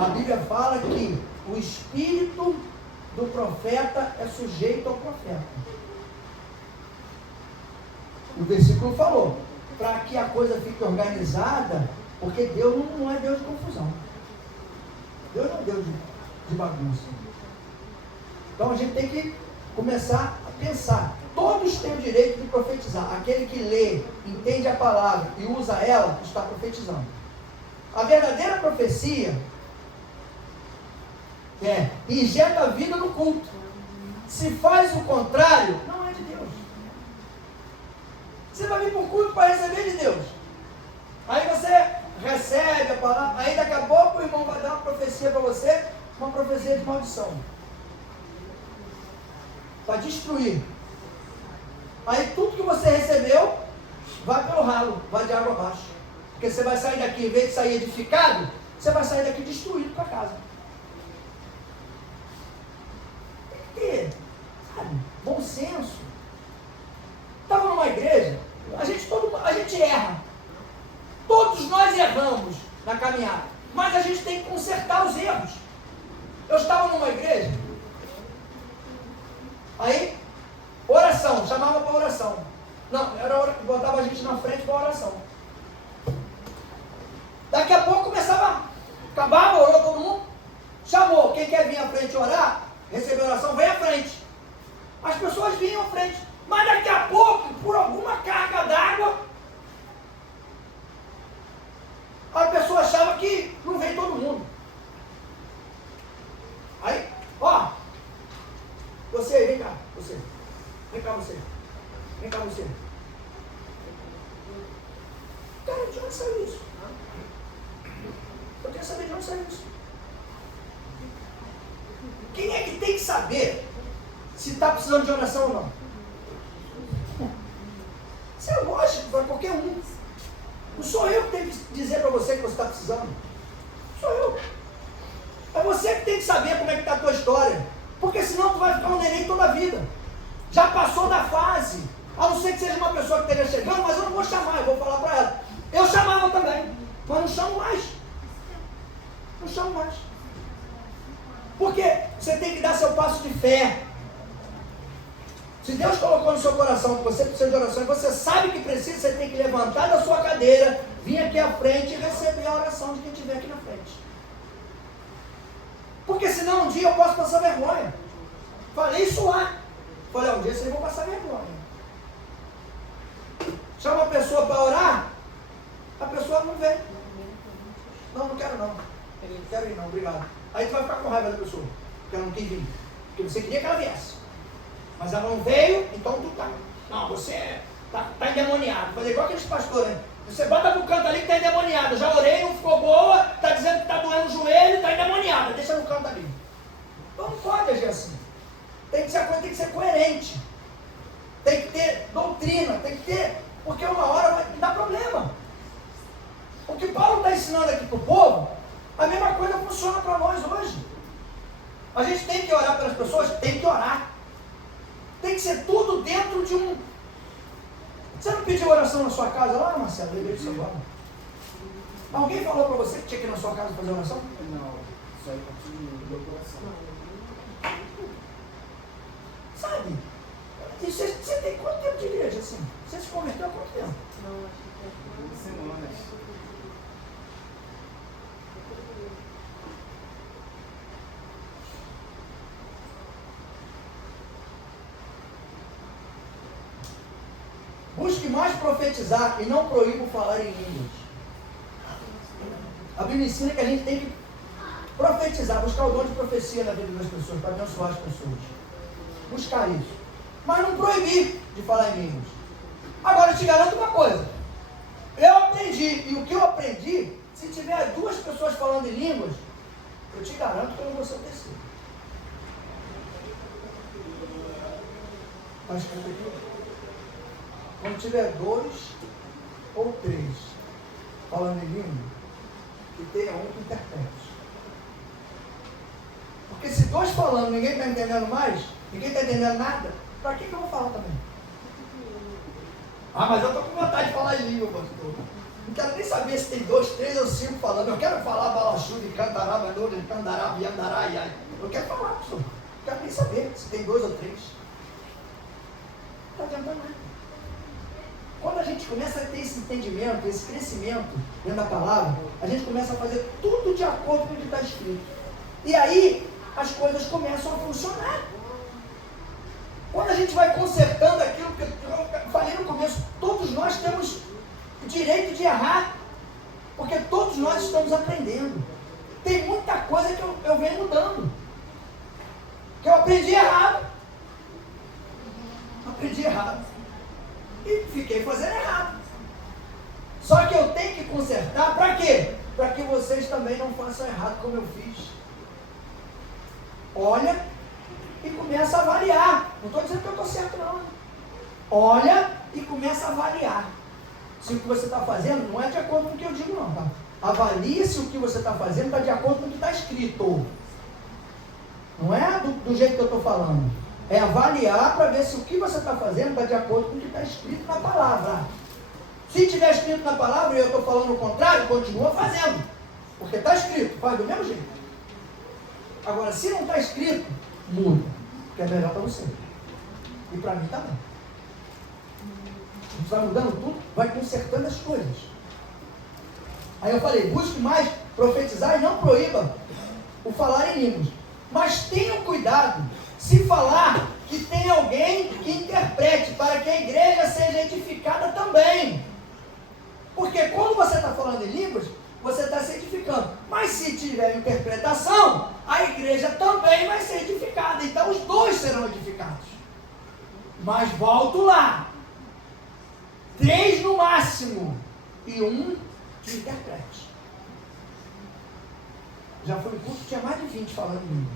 A Bíblia fala que o Espírito do profeta é sujeito ao profeta. O versículo falou, para que a coisa fique organizada, porque Deus não é Deus de confusão. Deus não é Deus de bagunça. Então a gente tem que começar a pensar. Todos têm o direito de profetizar. Aquele que lê, entende a palavra e usa ela, está profetizando. A verdadeira profecia injeta a vida no culto. Se faz o contrário, não é de Deus. Você vai vir para o culto para receber de Deus. Aí você recebe a palavra, aí daqui a pouco o irmão vai dar uma profecia para você, uma profecia de maldição. Para destruir. Aí tudo que você recebeu vai pelo ralo, vai de água abaixo. Porque você vai sair daqui, em vez de sair edificado, você vai sair daqui destruído para casa. Tem que ter, sabe, bom senso. Estava numa igreja, a gente erra. Todos nós erramos na caminhada, mas a gente tem que consertar os erros. Eu estava numa igreja, aí, oração, chamava para oração. Não, botava a gente na frente para oração. Daqui a pouco acabava, orou todo mundo, chamou, quem quer vir à frente orar, receber oração, vem à frente. As pessoas vinham à frente, mas daqui a pouco, por alguma carga d'água, a pessoa achava que não veio todo mundo. Aí, você, vem cá, você. Vem cá, você. Vem cá, você. Cara, de onde saiu isso? Eu quero saber de onde saiu isso. Quem é que tem que saber se está precisando de oração ou não? Isso é lógico para qualquer um. Não sou eu que tenho que dizer para você que você está precisando. Sou eu. É você que tem que saber como é que está a tua história. Porque senão tu vai ficar um neném toda a vida. Já passou da fase. A não ser que seja uma pessoa que esteja chegando, mas eu não vou chamar, eu vou falar para ela. Eu chamava também, mas não chamo mais. Não chamo mais. Porque você tem que dar seu passo de fé. Se Deus colocou no seu coração que você precisa de oração e você sabe que precisa, você tem que levantar da sua cadeira, vir aqui à frente e receber a oração de quem estiver aqui na frente. Porque senão um dia eu posso passar vergonha. Falei isso lá. Falei, um dia vocês vão passar vergonha. Chama a pessoa para orar, a pessoa não vem. Não quero não. Não quero ir não, obrigado. Aí tu vai ficar com raiva da pessoa, porque ela não quis vir. Porque você queria que ela viesse. Mas ela não veio, então tu tá. Não, você tá endemoniado. Fazer igual aqueles pastores, né? Você bota pro canto ali que tá endemoniado. Já orei, não ficou boa, tá dizendo que tá doendo o joelho, tá endemoniada. Deixa no canto ali. Então não pode agir assim. Tem que ser coerente. Tem que ter doutrina, tem que ter. Porque uma hora vai dar problema. O que Paulo está ensinando aqui para o povo, a mesma coisa funciona para nós hoje. A gente tem que orar pelas pessoas? Tem que orar. Tem que ser tudo dentro de um... Você não pediu oração na sua casa lá, Marcelo? Lembrei disso agora. Alguém falou para você que tinha que ir na sua casa fazer oração? Não, isso aí está no meu coração. Sabe? Isso é converteu há quanto tempo? 2 semanas. Busque mais profetizar e não proíba falar em línguas. A Bíblia ensina que a gente tem que profetizar, buscar o dom de profecia na vida das pessoas, para abençoar as pessoas. Buscar isso. Mas não proibir de falar em línguas. Agora, eu te garanto uma coisa. Eu aprendi, e o que eu aprendi, se tiver 2 pessoas falando em línguas, eu te garanto que eu não vou ser o terceiro. Está escrito aqui? Quando tiver 2 ou 3 falando em língua, que tenha um que interprete. Porque se 2 falando, ninguém está entendendo mais, ninguém está entendendo nada, para que eu vou falar também? Ah, mas eu estou com vontade de falar em língua, pastor. Não quero nem saber se tem 2, 3 ou 5 falando. Eu quero falar balachudo, cantará, bandura, candará, biandará, iai. Eu quero falar, pastor. Não quero nem saber se tem 2 ou 3. Não está adiantando nada. Quando a gente começa a ter esse entendimento, esse crescimento dentro da palavra, a gente começa a fazer tudo de acordo com o que está escrito. E aí, as coisas começam a funcionar. Quando a gente vai consertando aquilo que eu falei no começo, todos nós temos o direito de errar, porque todos nós estamos aprendendo. Tem muita coisa que eu venho mudando, que eu aprendi errado. Aprendi errado. E fiquei fazendo errado. Só que eu tenho que consertar, para quê? Para que vocês também não façam errado como eu fiz. Olha e começa a avaliar. Não estou dizendo que eu estou certo não. Olha e começa a avaliar. Se o que você está fazendo não é de acordo com o que eu digo não, tá? Avalie se o que você está fazendo está de acordo com o que está escrito. Não é do jeito que eu estou falando. É avaliar para ver se o que você está fazendo está de acordo com o que está escrito na palavra. Se tiver escrito na palavra e eu estou falando o contrário, continua fazendo. Porque está escrito, faz do mesmo jeito. Agora, se não está escrito, muda. Que é melhor para você. E para mim também. A gente vai mudando tudo, vai consertando as coisas. Aí eu falei, busque mais profetizar e não proíba o falar em línguas. Mas tenham cuidado, se falar, que tem alguém que interprete, para que a igreja seja edificada também. Porque quando você está falando em línguas, você está se edificando. Mas se tiver interpretação, a igreja também vai ser edificada. Então os 2 serão edificados. Mas volto lá. 3 no máximo. E 1 que interprete. Já fui no curso, tinha mais de 20 falando em língua.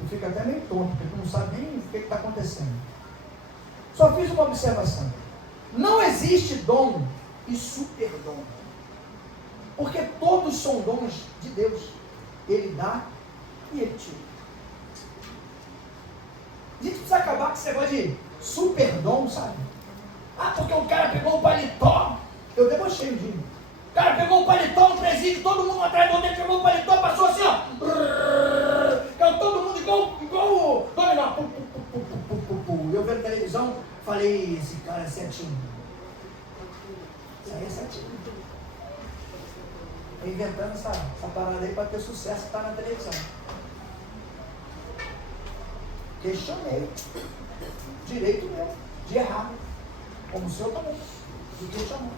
Tu fica até meio tonto, porque tu não sabe nem o que está acontecendo. Só fiz uma observação. Não existe dom e superdom. Porque todos são dons de Deus. Ele dá e Ele tira. A gente precisa acabar com esse negócio de superdom, sabe? Ah, porque o cara pegou o paletó. Eu debochei um dia. O cara pegou o paletó no presídio, todo mundo atrás do outro, pegou o paletó, passou assim, ó. Caiu todo mundo igual o dominó. Eu vendo televisão, falei, esse cara é certinho. Isso aí é certinho. Tô inventando essa parada aí para ter sucesso que está na televisão. Questionei. Direito meu, de errar. Como o senhor também. E que chamou.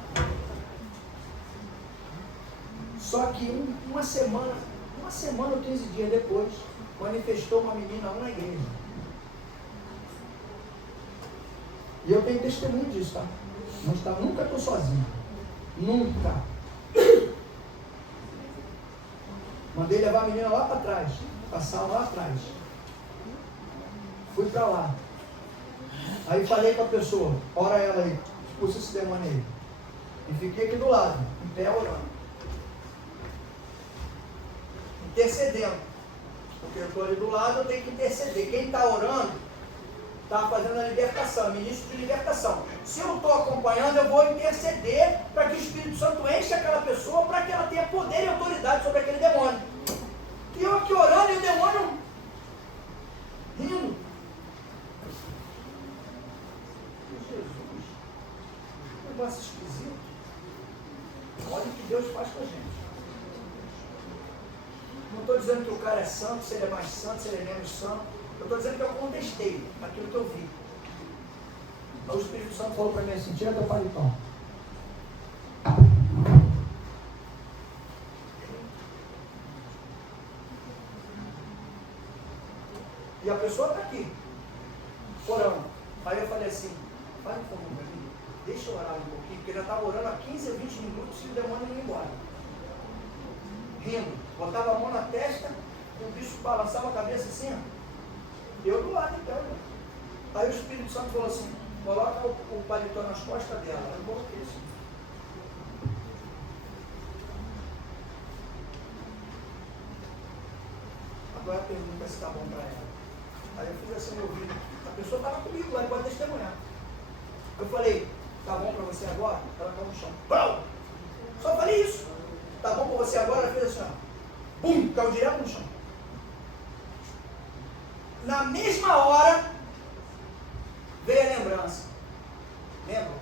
Só que uma semana ou 15 dias depois, manifestou uma menina lá na igreja. E eu tenho testemunho disso, tá? Nunca estou sozinho. Nunca. Mandei levar a menina lá para trás. Passar lá atrás. Fui para lá. Aí falei com a pessoa, ora ela aí, expulsa esse demônio aí. E fiquei aqui do lado, em pé orando. Intercedendo. Porque eu estou ali do lado, eu tenho que interceder. Quem está orando, está fazendo a libertação, ministro de libertação. Se eu estou acompanhando, eu vou interceder para que o Espírito Santo enche aquela pessoa, para que ela tenha poder e autoridade sobre aquele demônio. E eu aqui orando e o demônio rindo. dizendo que o cara é santo, se ele é mais santo, se ele é menos santo. Eu estou dizendo que eu contestei aquilo que eu vi. O Espírito Santo falou para mim assim, tira teu paletó. E a pessoa está aqui, orando. Aí eu falei assim, faz um favor para mim, deixa eu orar um pouquinho, porque ele já estava orando há 15 a 20 minutos e o demônio não ia embora. Rindo, botava a mão na testa, o bicho balançava a cabeça assim, eu do lado então. Aí o Espírito Santo falou assim, coloca o paletó nas costas dela. Eu coloquei isso. Agora a pergunta se está bom para ela. Aí eu fiz assim no ouvido. A pessoa estava comigo lá, pode testemunhar. Eu falei, tá bom para você agora? Ela caiu no chão. Pau! Só falei isso. Tá bom para você agora? Ela fez assim, ó. Bum! Caiu direto no chão. Na mesma hora, veio a lembrança. Lembra?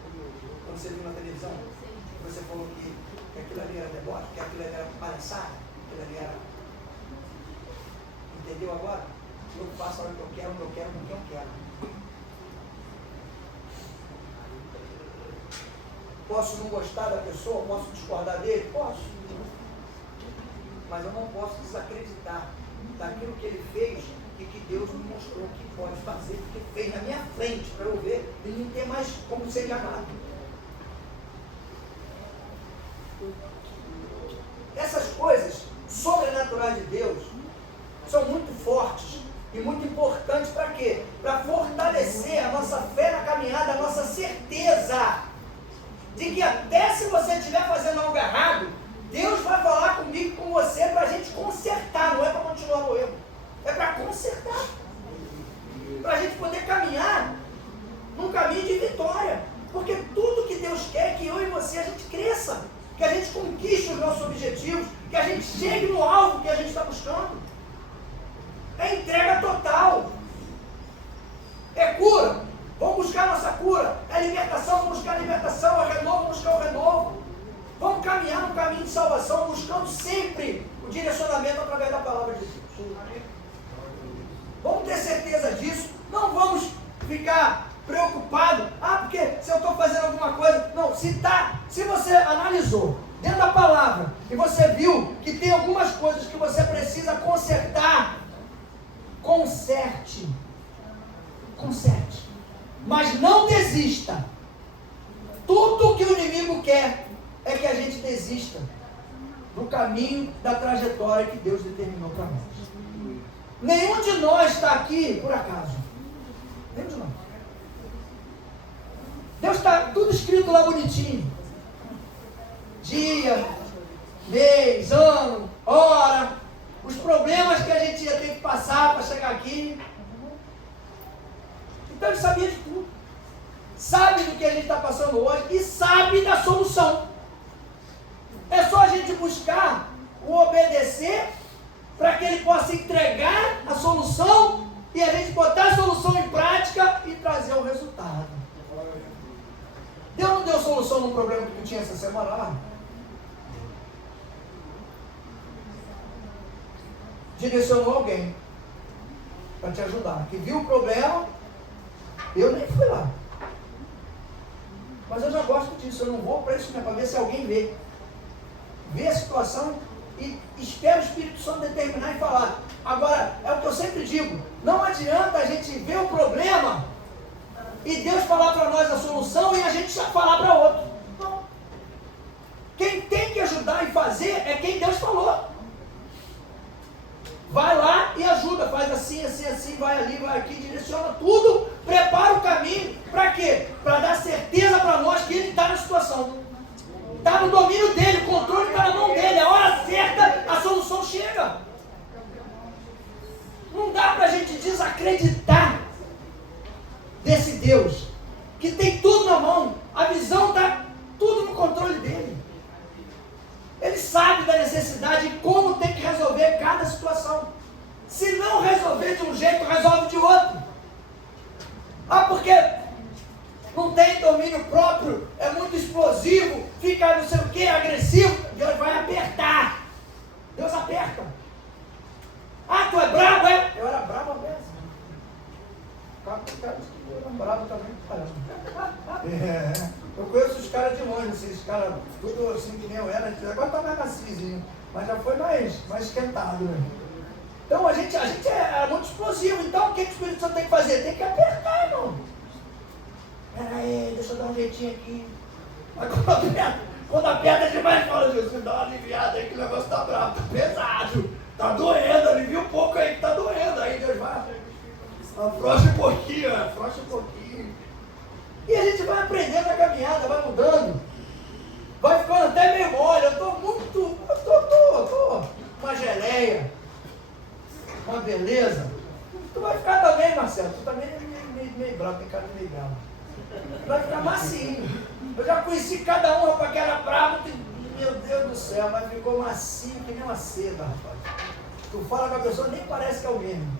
Quando você viu na televisão, você falou que aquilo ali era deboche, que aquilo ali era palhaçada, que aquilo ali era... Entendeu agora? Eu faço a hora que eu quero, com quem eu quero. Posso não gostar da pessoa, posso discordar dele? Posso. Mas eu não posso desacreditar daquilo que ele fez e que Deus me mostrou que pode fazer, porque fez na minha frente para eu ver e não ter mais como ser enganado. Essas coisas sobrenaturais de Deus são muito fortes e muito importantes para quê? Para fortalecer a nossa fé na caminhada, a nossa certeza de que até se você estiver fazendo algo errado, Deus vai falar comigo e com você para a gente consertar, não é para continuar no erro, é para consertar, para a gente poder caminhar num caminho de vitória, porque tudo que Deus quer é que eu e você a gente cresça, que a gente conquiste os nossos objetivos, que a gente chegue no alvo que a gente está buscando. É entrega total. É cura. Vamos buscar a nossa cura. É libertação, vamos buscar a libertação. É renovo, vamos buscar o renovo. Vamos caminhar no caminho de salvação, buscando sempre o direcionamento através da palavra de Deus. Vamos ter certeza disso. Não vamos ficar preocupados. Porque se eu estou fazendo alguma coisa. Não, se você analisou dentro da palavra e você viu que tem algumas coisas que você precisa consertar, conserte, mas não desista. Tudo que o inimigo quer é que a gente desista do caminho, da trajetória que Deus determinou para nós. Nenhum de nós está aqui por acaso. Nenhum de nós. Deus está tudo escrito lá bonitinho. Dia, mês, ano, hora. Os problemas que a gente ia ter que passar para chegar aqui. Então ele sabia de tudo. Sabe do que a gente está passando hoje e sabe da solução. É só a gente buscar o obedecer para que ele possa entregar a solução e a gente botar a solução em prática e trazer o resultado. Deus não deu solução no problema que tu tinha essa semana lá? Direcionou alguém para te ajudar, que viu o problema. Eu nem fui lá, mas eu já gosto disso. Eu não vou para isso mesmo, para ver se alguém vê a situação e espera o Espírito Santo determinar e falar. Agora, é o que eu sempre digo, não adianta a gente ver o problema e Deus falar para nós a solução e a gente já falar para outro. Não. Quem tem que ajudar e fazer é quem Deus falou. Vai lá e ajuda, faz assim, assim, assim, vai ali, vai aqui, direciona tudo, prepara o caminho, para quê? Para dar certeza para nós que ele está na situação. Está no domínio dele, o controle está na mão dele, a hora certa a solução chega. Não dá para a gente desacreditar desse Deus, que tem tudo na mão, a visão está tudo no controle dele. Ele sabe da necessidade e como tem que resolver cada situação. Se não resolver de um jeito, resolve de outro. Porque não tem domínio próprio, é muito explosivo, fica não sei o que, agressivo. Deus vai apertar. Deus aperta. eu era, agora está mais maciozinho, mas já foi mais esquentado, né? Então a gente é muito explosivo. Então o que o Espírito Santo tem que fazer? Tem que apertar, irmão. Pera aí, deixa eu dar um jeitinho aqui. Mas quando aperta demais, fala, Jesus, dá uma aliviada aí que o negócio tá bravo, tá pesado, tá doendo, alivia um pouco aí que tá doendo. Aí Deus vai, afrouxa um pouquinho. E a gente vai aprendendo a caminhada, vai mudando. Vai ficando até meio mole. Eu tô uma geleia. Uma beleza. Tu vai ficar também, Marcelo. Tu também é meio bravo, tem cara de meio bravo. Vai ficar macio. Eu já conheci cada um, rapaz, que era bravo. Meu Deus do céu, mas ficou macio que nem uma seda, rapaz. Tu fala com a pessoa, nem parece que é o mesmo.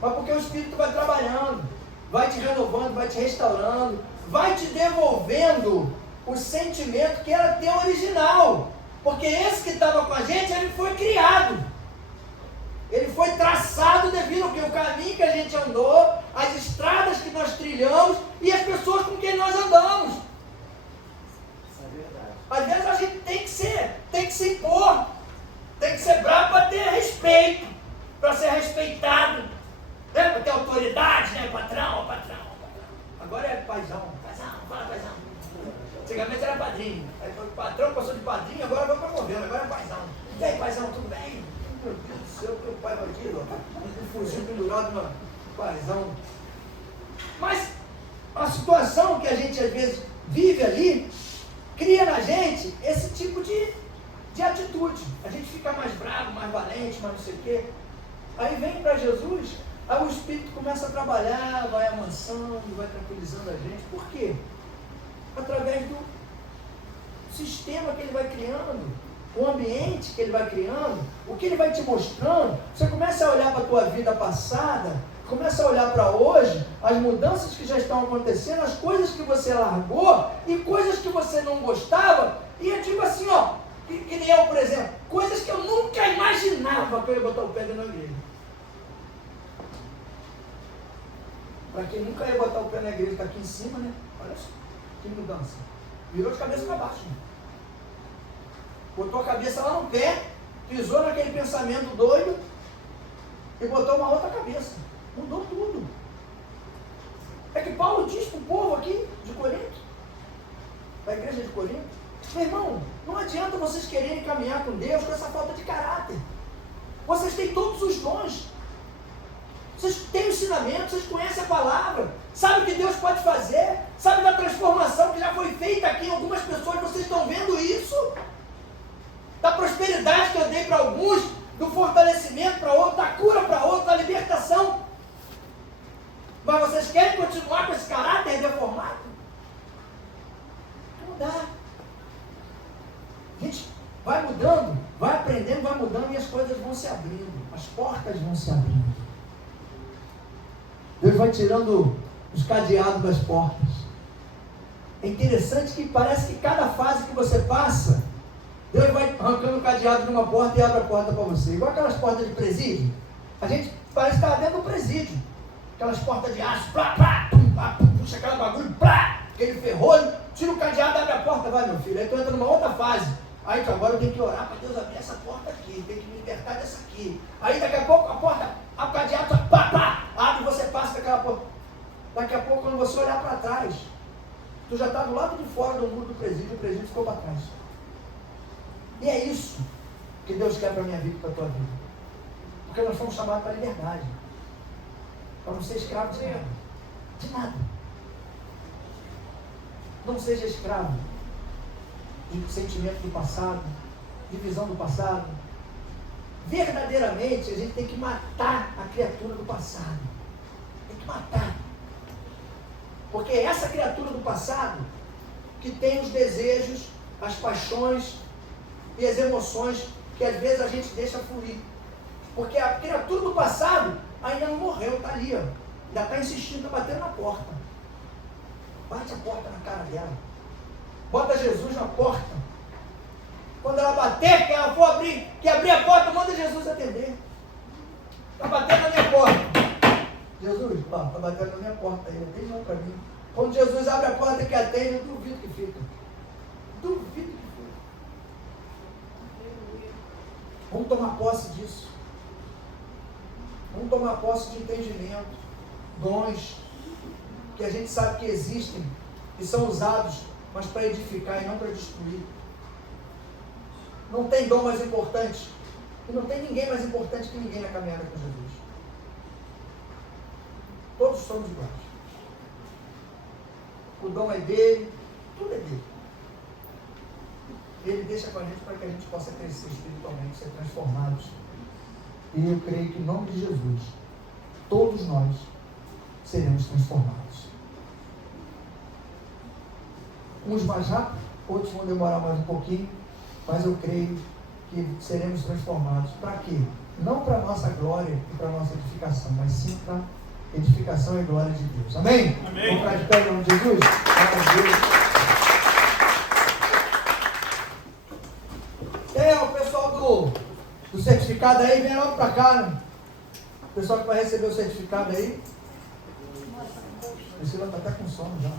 Mas porque o Espírito vai trabalhando, vai te renovando, vai te restaurando, vai te devolvendo o sentimento que era teu original. Porque esse que estava com a gente, ele foi criado. Ele foi traçado devido ao que? O caminho que a gente andou, as estradas que nós trilhamos e as pessoas com quem nós andamos. Isso é verdade. Às vezes a gente tem que se impor, tem que ser bravo para ter respeito, para ser respeitado, né? Para ter autoridade, né? Patrão. Agora é paizão, fala paizão. Antigamente era padrinho, aí o patrão passou de padrinho, agora vai para governo, agora é paizão. E aí, paizão, tudo bem? Meu Deus do céu, teu pai bandido, um fuzil pendurado no paizão. Mas a situação que a gente às vezes vive ali, cria na gente esse tipo de atitude. A gente fica mais bravo, mais valente, mais não sei o quê. Aí vem para Jesus, aí o Espírito começa a trabalhar, vai amansando, vai tranquilizando a gente. Por quê? Através do sistema que ele vai criando, o ambiente que ele vai criando, o que ele vai te mostrando. Você começa a olhar para a tua vida passada, começa a olhar para hoje, as mudanças que já estão acontecendo, as coisas que você largou e coisas que você não gostava, e eu digo assim, ó, que nem eu, por exemplo, coisas que eu nunca imaginava que eu ia botar o pé dentro da igreja. Para quem nunca ia botar o pé na igreja, está aqui em cima, né? Olha só, que mudança. Virou de cabeça para baixo, né? Botou a cabeça lá no pé, pisou naquele pensamento doido e botou uma outra cabeça. Mudou tudo. É que Paulo diz para o povo aqui de Corinto, da igreja de Corinto, meu irmão, não adianta vocês quererem caminhar com Deus com essa falta de caráter. Vocês têm todos os dons. Vocês têm o ensinamento, vocês conhecem a palavra, sabem o que Deus pode fazer, sabem da transformação que já foi feita aqui em algumas pessoas, vocês estão vendo isso? Da prosperidade que eu dei para alguns, do fortalecimento para outros, da cura para outros, da libertação. Mas vocês querem continuar com esse caráter deformado? Não dá. A gente vai mudando, vai aprendendo, vai mudando e as coisas vão se abrindo, as portas vão se abrindo. Deus vai tirando os cadeados das portas. É interessante que parece que cada fase que você passa, Deus vai arrancando o cadeado de uma porta e abre a porta para você. Igual aquelas portas de presídio. A gente parece estar dentro do presídio. Aquelas portas de aço, plá, plá, pum, plá, pum, puxa aquele bagulho, plá, aquele ferrolho, tira o cadeado, abre a porta, vai meu filho. Aí tu entra numa outra fase. Aí tu agora eu tenho que orar para Deus abrir essa porta aqui, tem que me libertar dessa aqui. Aí daqui a pouco a porta, o cadeado, pá, pá, abre e você passa daquela porta. Daqui a pouco quando você olhar para trás, tu já está do lado de fora do muro do presídio, o presídio ficou para trás. E é isso que Deus quer para a minha vida e para a tua vida. Porque nós fomos chamados para a liberdade. Para não ser escravo de nada. De nada. Não seja escravo de sentimento do passado, de visão do passado. Verdadeiramente, a gente tem que matar a criatura do passado. Tem que matar. Porque é essa criatura do passado que tem os desejos, as paixões e as emoções que às vezes a gente deixa fluir. Porque a criatura do passado ainda não morreu, está ali, ó. Ainda está insistindo, está batendo na porta. Bate a porta na cara dela. Bota Jesus na porta. Quando ela bater, que ela for abrir, que abrir a porta, manda Jesus atender. Está batendo na minha porta. Jesus, está batendo na minha porta aí, atende não para mim. Quando Jesus abre a porta que atende, eu duvido que fica. Duvido que fica. Vamos tomar posse disso. Vamos tomar posse de entendimento, dons, que a gente sabe que existem e são usados, mas para edificar e não para destruir. Não tem dom mais importante. E não tem ninguém mais importante que ninguém na caminhada com Jesus. Todos somos iguais. O dom é dele, tudo é dele. Ele deixa com a gente para que a gente possa crescer espiritualmente, ser transformados. E eu creio que em nome de Jesus, todos nós seremos transformados. Uns mais rápido, outros vão demorar mais um pouquinho, mas eu creio que seremos transformados. Para quê? Não para a nossa glória e para a nossa edificação, mas sim para a edificação e glória de Deus. Amém? Amém. Vamos ficar de pé em nome de Jesus? Glória a Deus. Quem é o pessoal do certificado aí? Vem logo para cá, né? O pessoal que vai receber o certificado aí. Priscila está até com sono já.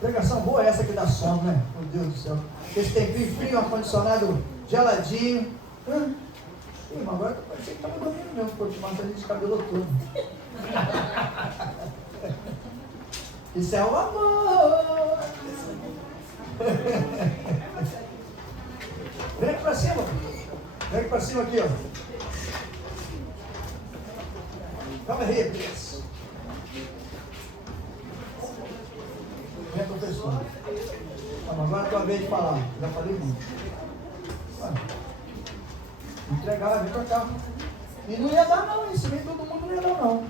Pregação boa é essa que dá sono, né? Meu Deus do céu. Esse tempinho frio, ar-condicionado geladinho. Ih, mas agora parecia que estava dormindo mesmo, porque o Márcio ali descabelou tudo. Isso é o amor. Vem aqui pra cima. Vem aqui pra cima aqui, ó. Calma aí, please. Vem, professor. Agora é a tua vez de falar. Já falei muito. Entregar, vem pra cá. E não ia dar não, isso nem todo mundo não ia dar não.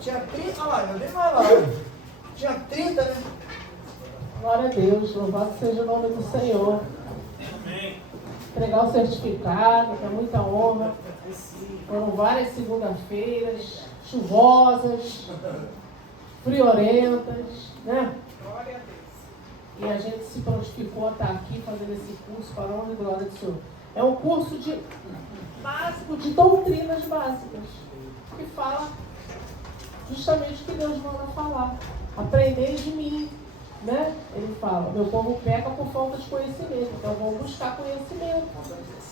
Tinha 30, olha lá, eu dei mais lá. Tinha 30, né? Glória a Deus, louvado seja o nome do Senhor. Amém. Entregar o certificado, que é muita honra. Foram várias segunda-feiras, chuvosas, friorentas, né? Glória a Deus. E a gente se prontificou a estar aqui fazendo esse curso para a honra e glória do Senhor. É um curso básico de doutrinas básicas, que fala justamente o que Deus manda falar. Aprendei de mim, né? Ele fala, meu povo peca por falta de conhecimento, então vamos buscar conhecimento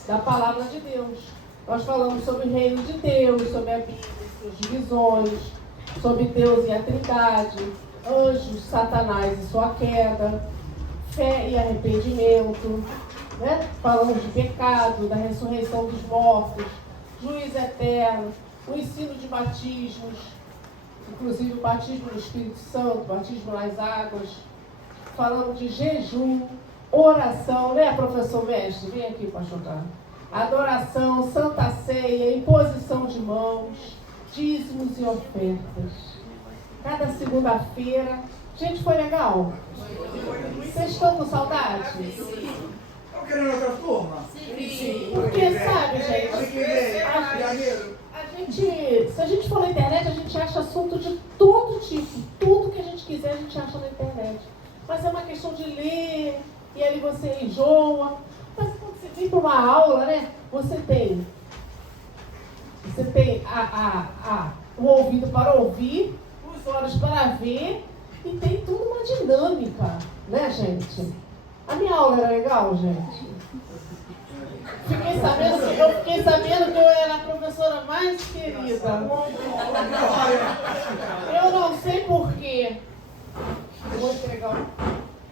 da palavra de Deus. Nós falamos sobre o reino de Deus, sobre a Bíblia, suas divisões, sobre Deus e a Trindade, anjos, Satanás e sua queda, fé e arrependimento, né? Falamos de pecado, da ressurreição dos mortos, juízo eterno, o ensino de batismos, inclusive o batismo no Espírito Santo, batismo nas águas. Falamos de jejum, oração, né, professor mestre? Vem aqui, pastor Carlos. Adoração, santa ceia, imposição de mãos, dízimos e ofertas. Cada segunda-feira. Gente, foi legal? Vocês estão com saudade? Estão querendo outra turma? Sim. Porque, sabe, gente, se a gente for na internet, a gente acha assunto de todo tipo. Tudo que a gente quiser, a gente acha na internet. Mas é uma questão de ler, e ali você enjoa. Mas quando você vem para uma aula, né, você tem o ouvido para ouvir, os olhos para ver, e tem tudo uma dinâmica, né, gente? A minha aula era legal, gente? Eu fiquei sabendo que eu era a professora mais querida. Eu não sei porquê. Eu vou entregar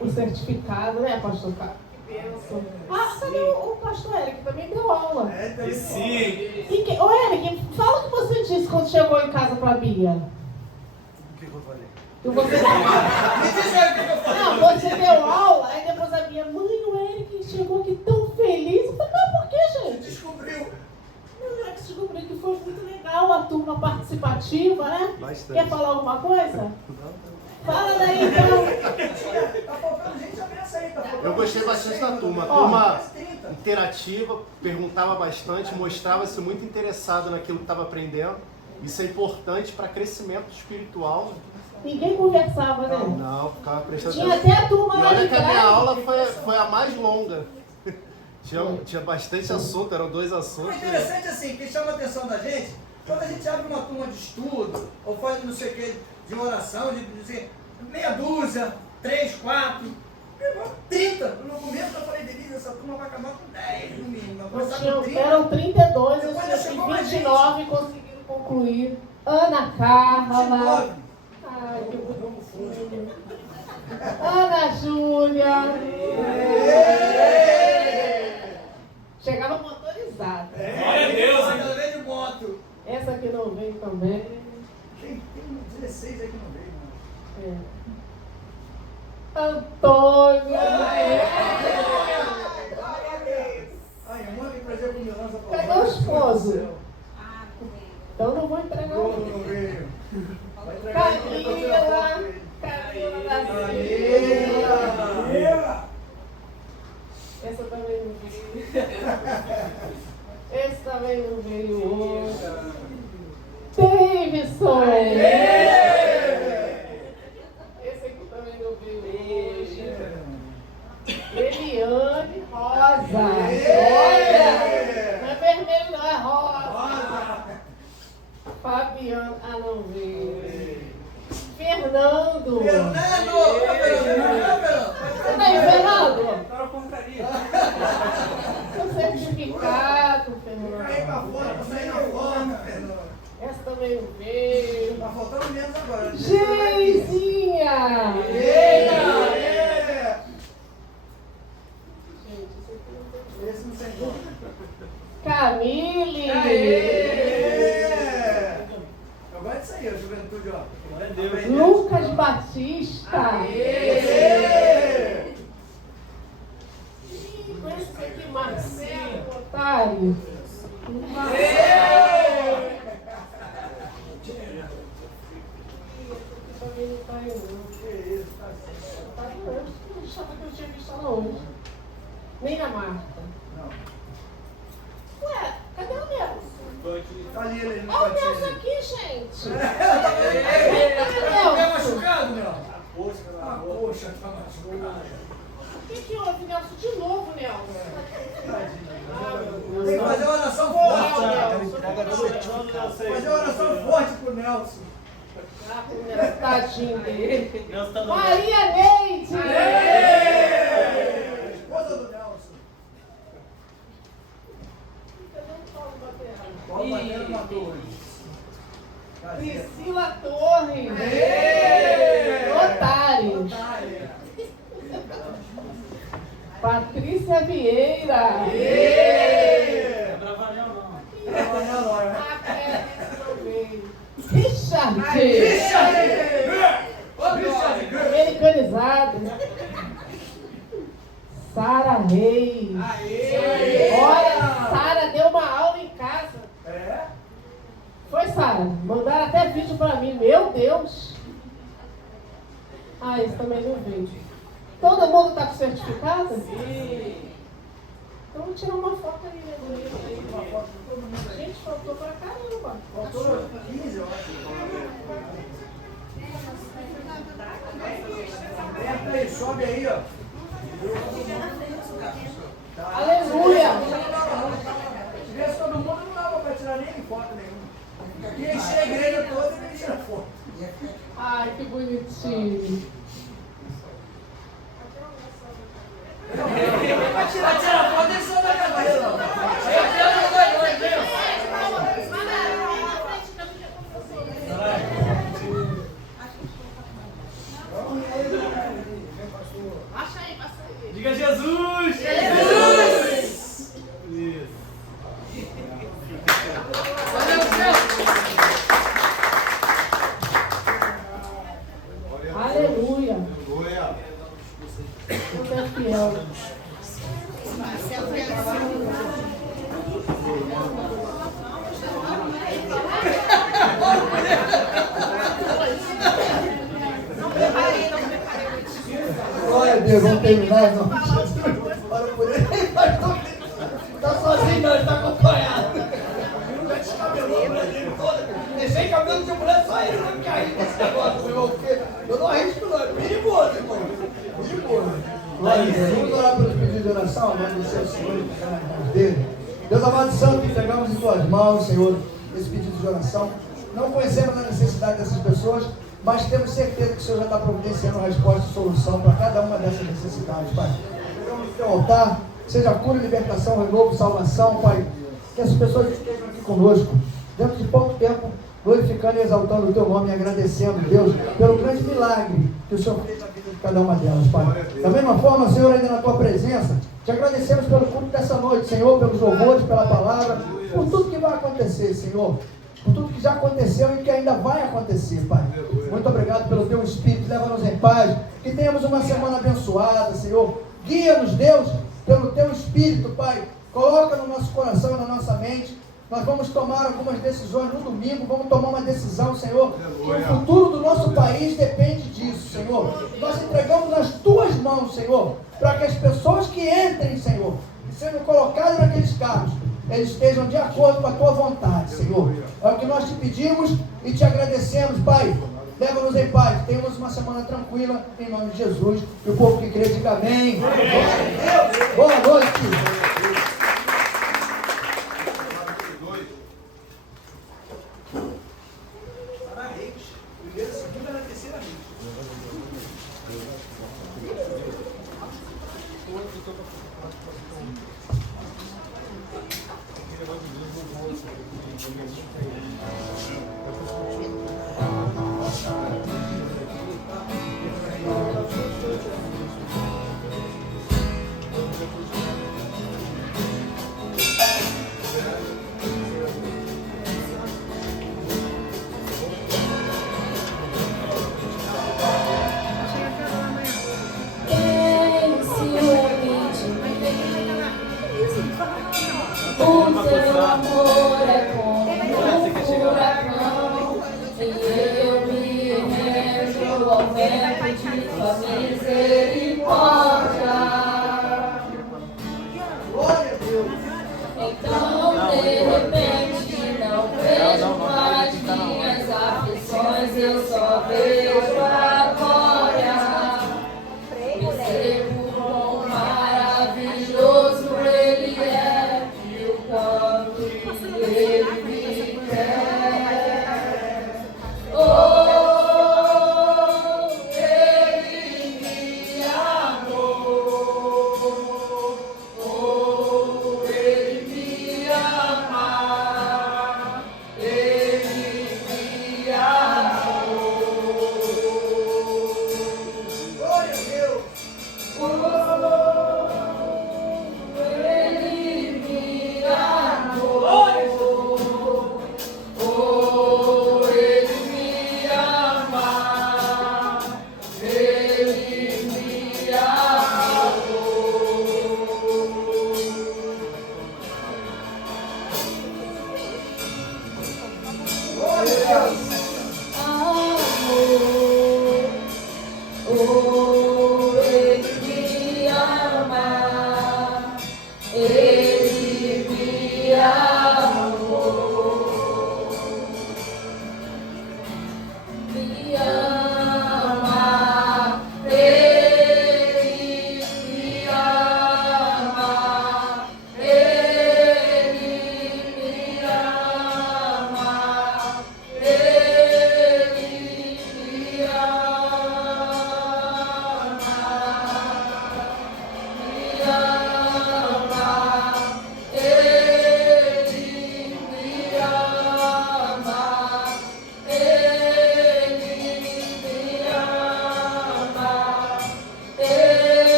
o certificado, né, pastor Carlos? Que bênção. Ah, cadê o pastor Eric? Também deu aula. E sim. Ô, Eric, fala o que você disse quando chegou em casa pra Bia. O que eu falei? Que você... Não, você deu aula, aí depois a Bia, mãe, o Eric chegou aqui tão feliz. Eu falei, mas por que, gente? Descobriu. O Eric descobriu que foi muito legal a turma participativa, né? Bastante. Quer falar alguma coisa? Fala daí, então. Tá faltando gente ameaça aí, tá faltando. Eu gostei bastante da turma. A Ó, turma interativa, perguntava bastante, mostrava-se muito interessado naquilo que estava aprendendo. Isso é importante para crescimento espiritual. Ninguém conversava, né? Não, ficava prestando Tinha até a turma E lá olha de que a minha trás. aula foi a mais longa. Tinha bastante assunto, eram 2 O assuntos. interessante assim, que chama a atenção da gente, quando a gente abre uma turma de estudo, ou faz não sei o que, de oração, de dizer, meia dúzia, 3, 4, Levou 30. No começo eu falei, Denise, essa turma vai acabar com 10 no mínimo. Vai começar com 30. Eram 32, eu Depois sei chegou que mais 29 conseguiram concluir. Ana Carla. 29. Ai, que bonitinho. Ana Júlia. Chegava motorizada. Glória a Deus, hein? Ela veio de moto. Essa aqui não veio também. Tem 16 aí que não veio, mano. Antônia. Ai, a mãe vem trazer com mudança pra Cadê o esposo? Então não vou entregar Não não. veio. Vai entregar ele, eu tô tirando foto Camila. com ele. Camila da Camila. Essa também não veio. Esse também não veio hoje. Davidson. Esse aqui também não veio hoje. Eliane Rosa. Olha! Não é vermelho, não, é rosa. Fabiano. Ah, não veio. Fernando. Você tá aí, Fernando? Para a portaria. Seu certificado, Fernando. Cai pra fora, pra sair na foto, Fernando. Essa também não veio. Tá faltando menos agora. Geizinha! Eita! Gente, isso aqui não tem. Esse não tem como. Camille! Eu gosto disso aí, a juventude, ó. Glória a Deus. Lucas Batista! Ih, com esse aqui, Marcelo Otário! Também não tá aí, não. Tá aí, não. Eu achava que eu tinha visto ela hoje. Nem a Marta. Não. Ué, cadê o Nelson? Tá ali, ele não Olha o pode Nelson ser. aqui, gente! Tá Nelson! machucado, Nelson? Ah, poxa, tá machucado. O que houve, Nelson? De novo, Nelson? Ah, meu Tem que Deus. fazer uma oração Não, forte. Nelson. Fazer uma oração forte pro Nelson. Ah, pro Nelson, tadinho dele. Nelson tá no Maria Neide! Esposa do Nelson. Paulo Batendo matou hoje. Priscila Torres! Otários! Patrícia Vieira! É Bravanel, não. Ah, pera, esse não veio. Richard! Americanizado! Sara Reis! Olha, Sara deu uma aula em casa. É? Foi, Sara? Mandaram até vídeo pra mim. Meu Deus! Ah, esse também não veio. Todo mundo tá com certificado? Sim. Então vou tirar uma foto aí, né, bonita aí. Uma foto de todo mundo aí. Gente, faltou pra caramba. Faltou 15, eu acho. Aperta aí, sobe aí, ó. Aleluia! Se tivesse todo mundo, não dava pra tirar nem foto nenhuma. Aqui encher a igreja toda e nem tira foto. Ai, que bonitinho. Pra tirar foto, ele só da cabeça. Diga Jesus! Jesus! Isso. Aleluia! Você é fiel. Glória a Deus, vamos terminar, não. Olha por ele, tá sozinho, não, ele tá acompanhado. Não descabelou a mulher dele toda. Deixei cabelo de mulher, só ele não cair nesse negócio, irmão, porque eu não arrisco, não. É perigoso, irmão. Perigoso. Glória a Deus. Vamos orar pelos pedidos de oração, agradecer ao Senhor e ficar nas mãos dele. Deus amado santo, entregamos em tuas mãos, Senhor, esse pedido de oração. Não conhecemos a necessidade dessas pessoas, mas temos certeza que o Senhor já está providenciando resposta e solução para cada uma dessas necessidades, Pai. Pegamos no teu altar, seja cura, libertação, renovo, salvação, Pai. Que as pessoas estejam aqui conosco, dentro de pouco tempo, glorificando e exaltando o teu nome e agradecendo, Deus, pelo grande milagre que o Senhor fez na vida de cada uma delas, Pai. Da mesma forma, Senhor, ainda na tua presença, te agradecemos pelo culto dessa noite, Senhor, pelos louvores, pela palavra, por tudo que vai acontecer, Senhor. Por tudo que já aconteceu e que ainda vai acontecer, Pai. Muito obrigado pelo teu Espírito, leva-nos em paz, que tenhamos uma semana abençoada, Senhor. Guia-nos, Deus, pelo teu Espírito, Pai. Coloca no nosso coração e na nossa mente. Nós vamos tomar algumas decisões no domingo, vamos tomar uma decisão, Senhor. E o futuro do nosso país depende disso, Senhor. Nós entregamos nas tuas mãos, Senhor, para que as pessoas que entrem, Senhor, e sendo colocadas naqueles cargos, eles estejam de acordo com a tua vontade, Senhor. É o que nós te pedimos e te agradecemos, Pai. Leva-nos em paz. Tenhamos uma semana tranquila, em nome de Jesus. E o povo que crê, diga amém. Boa noite.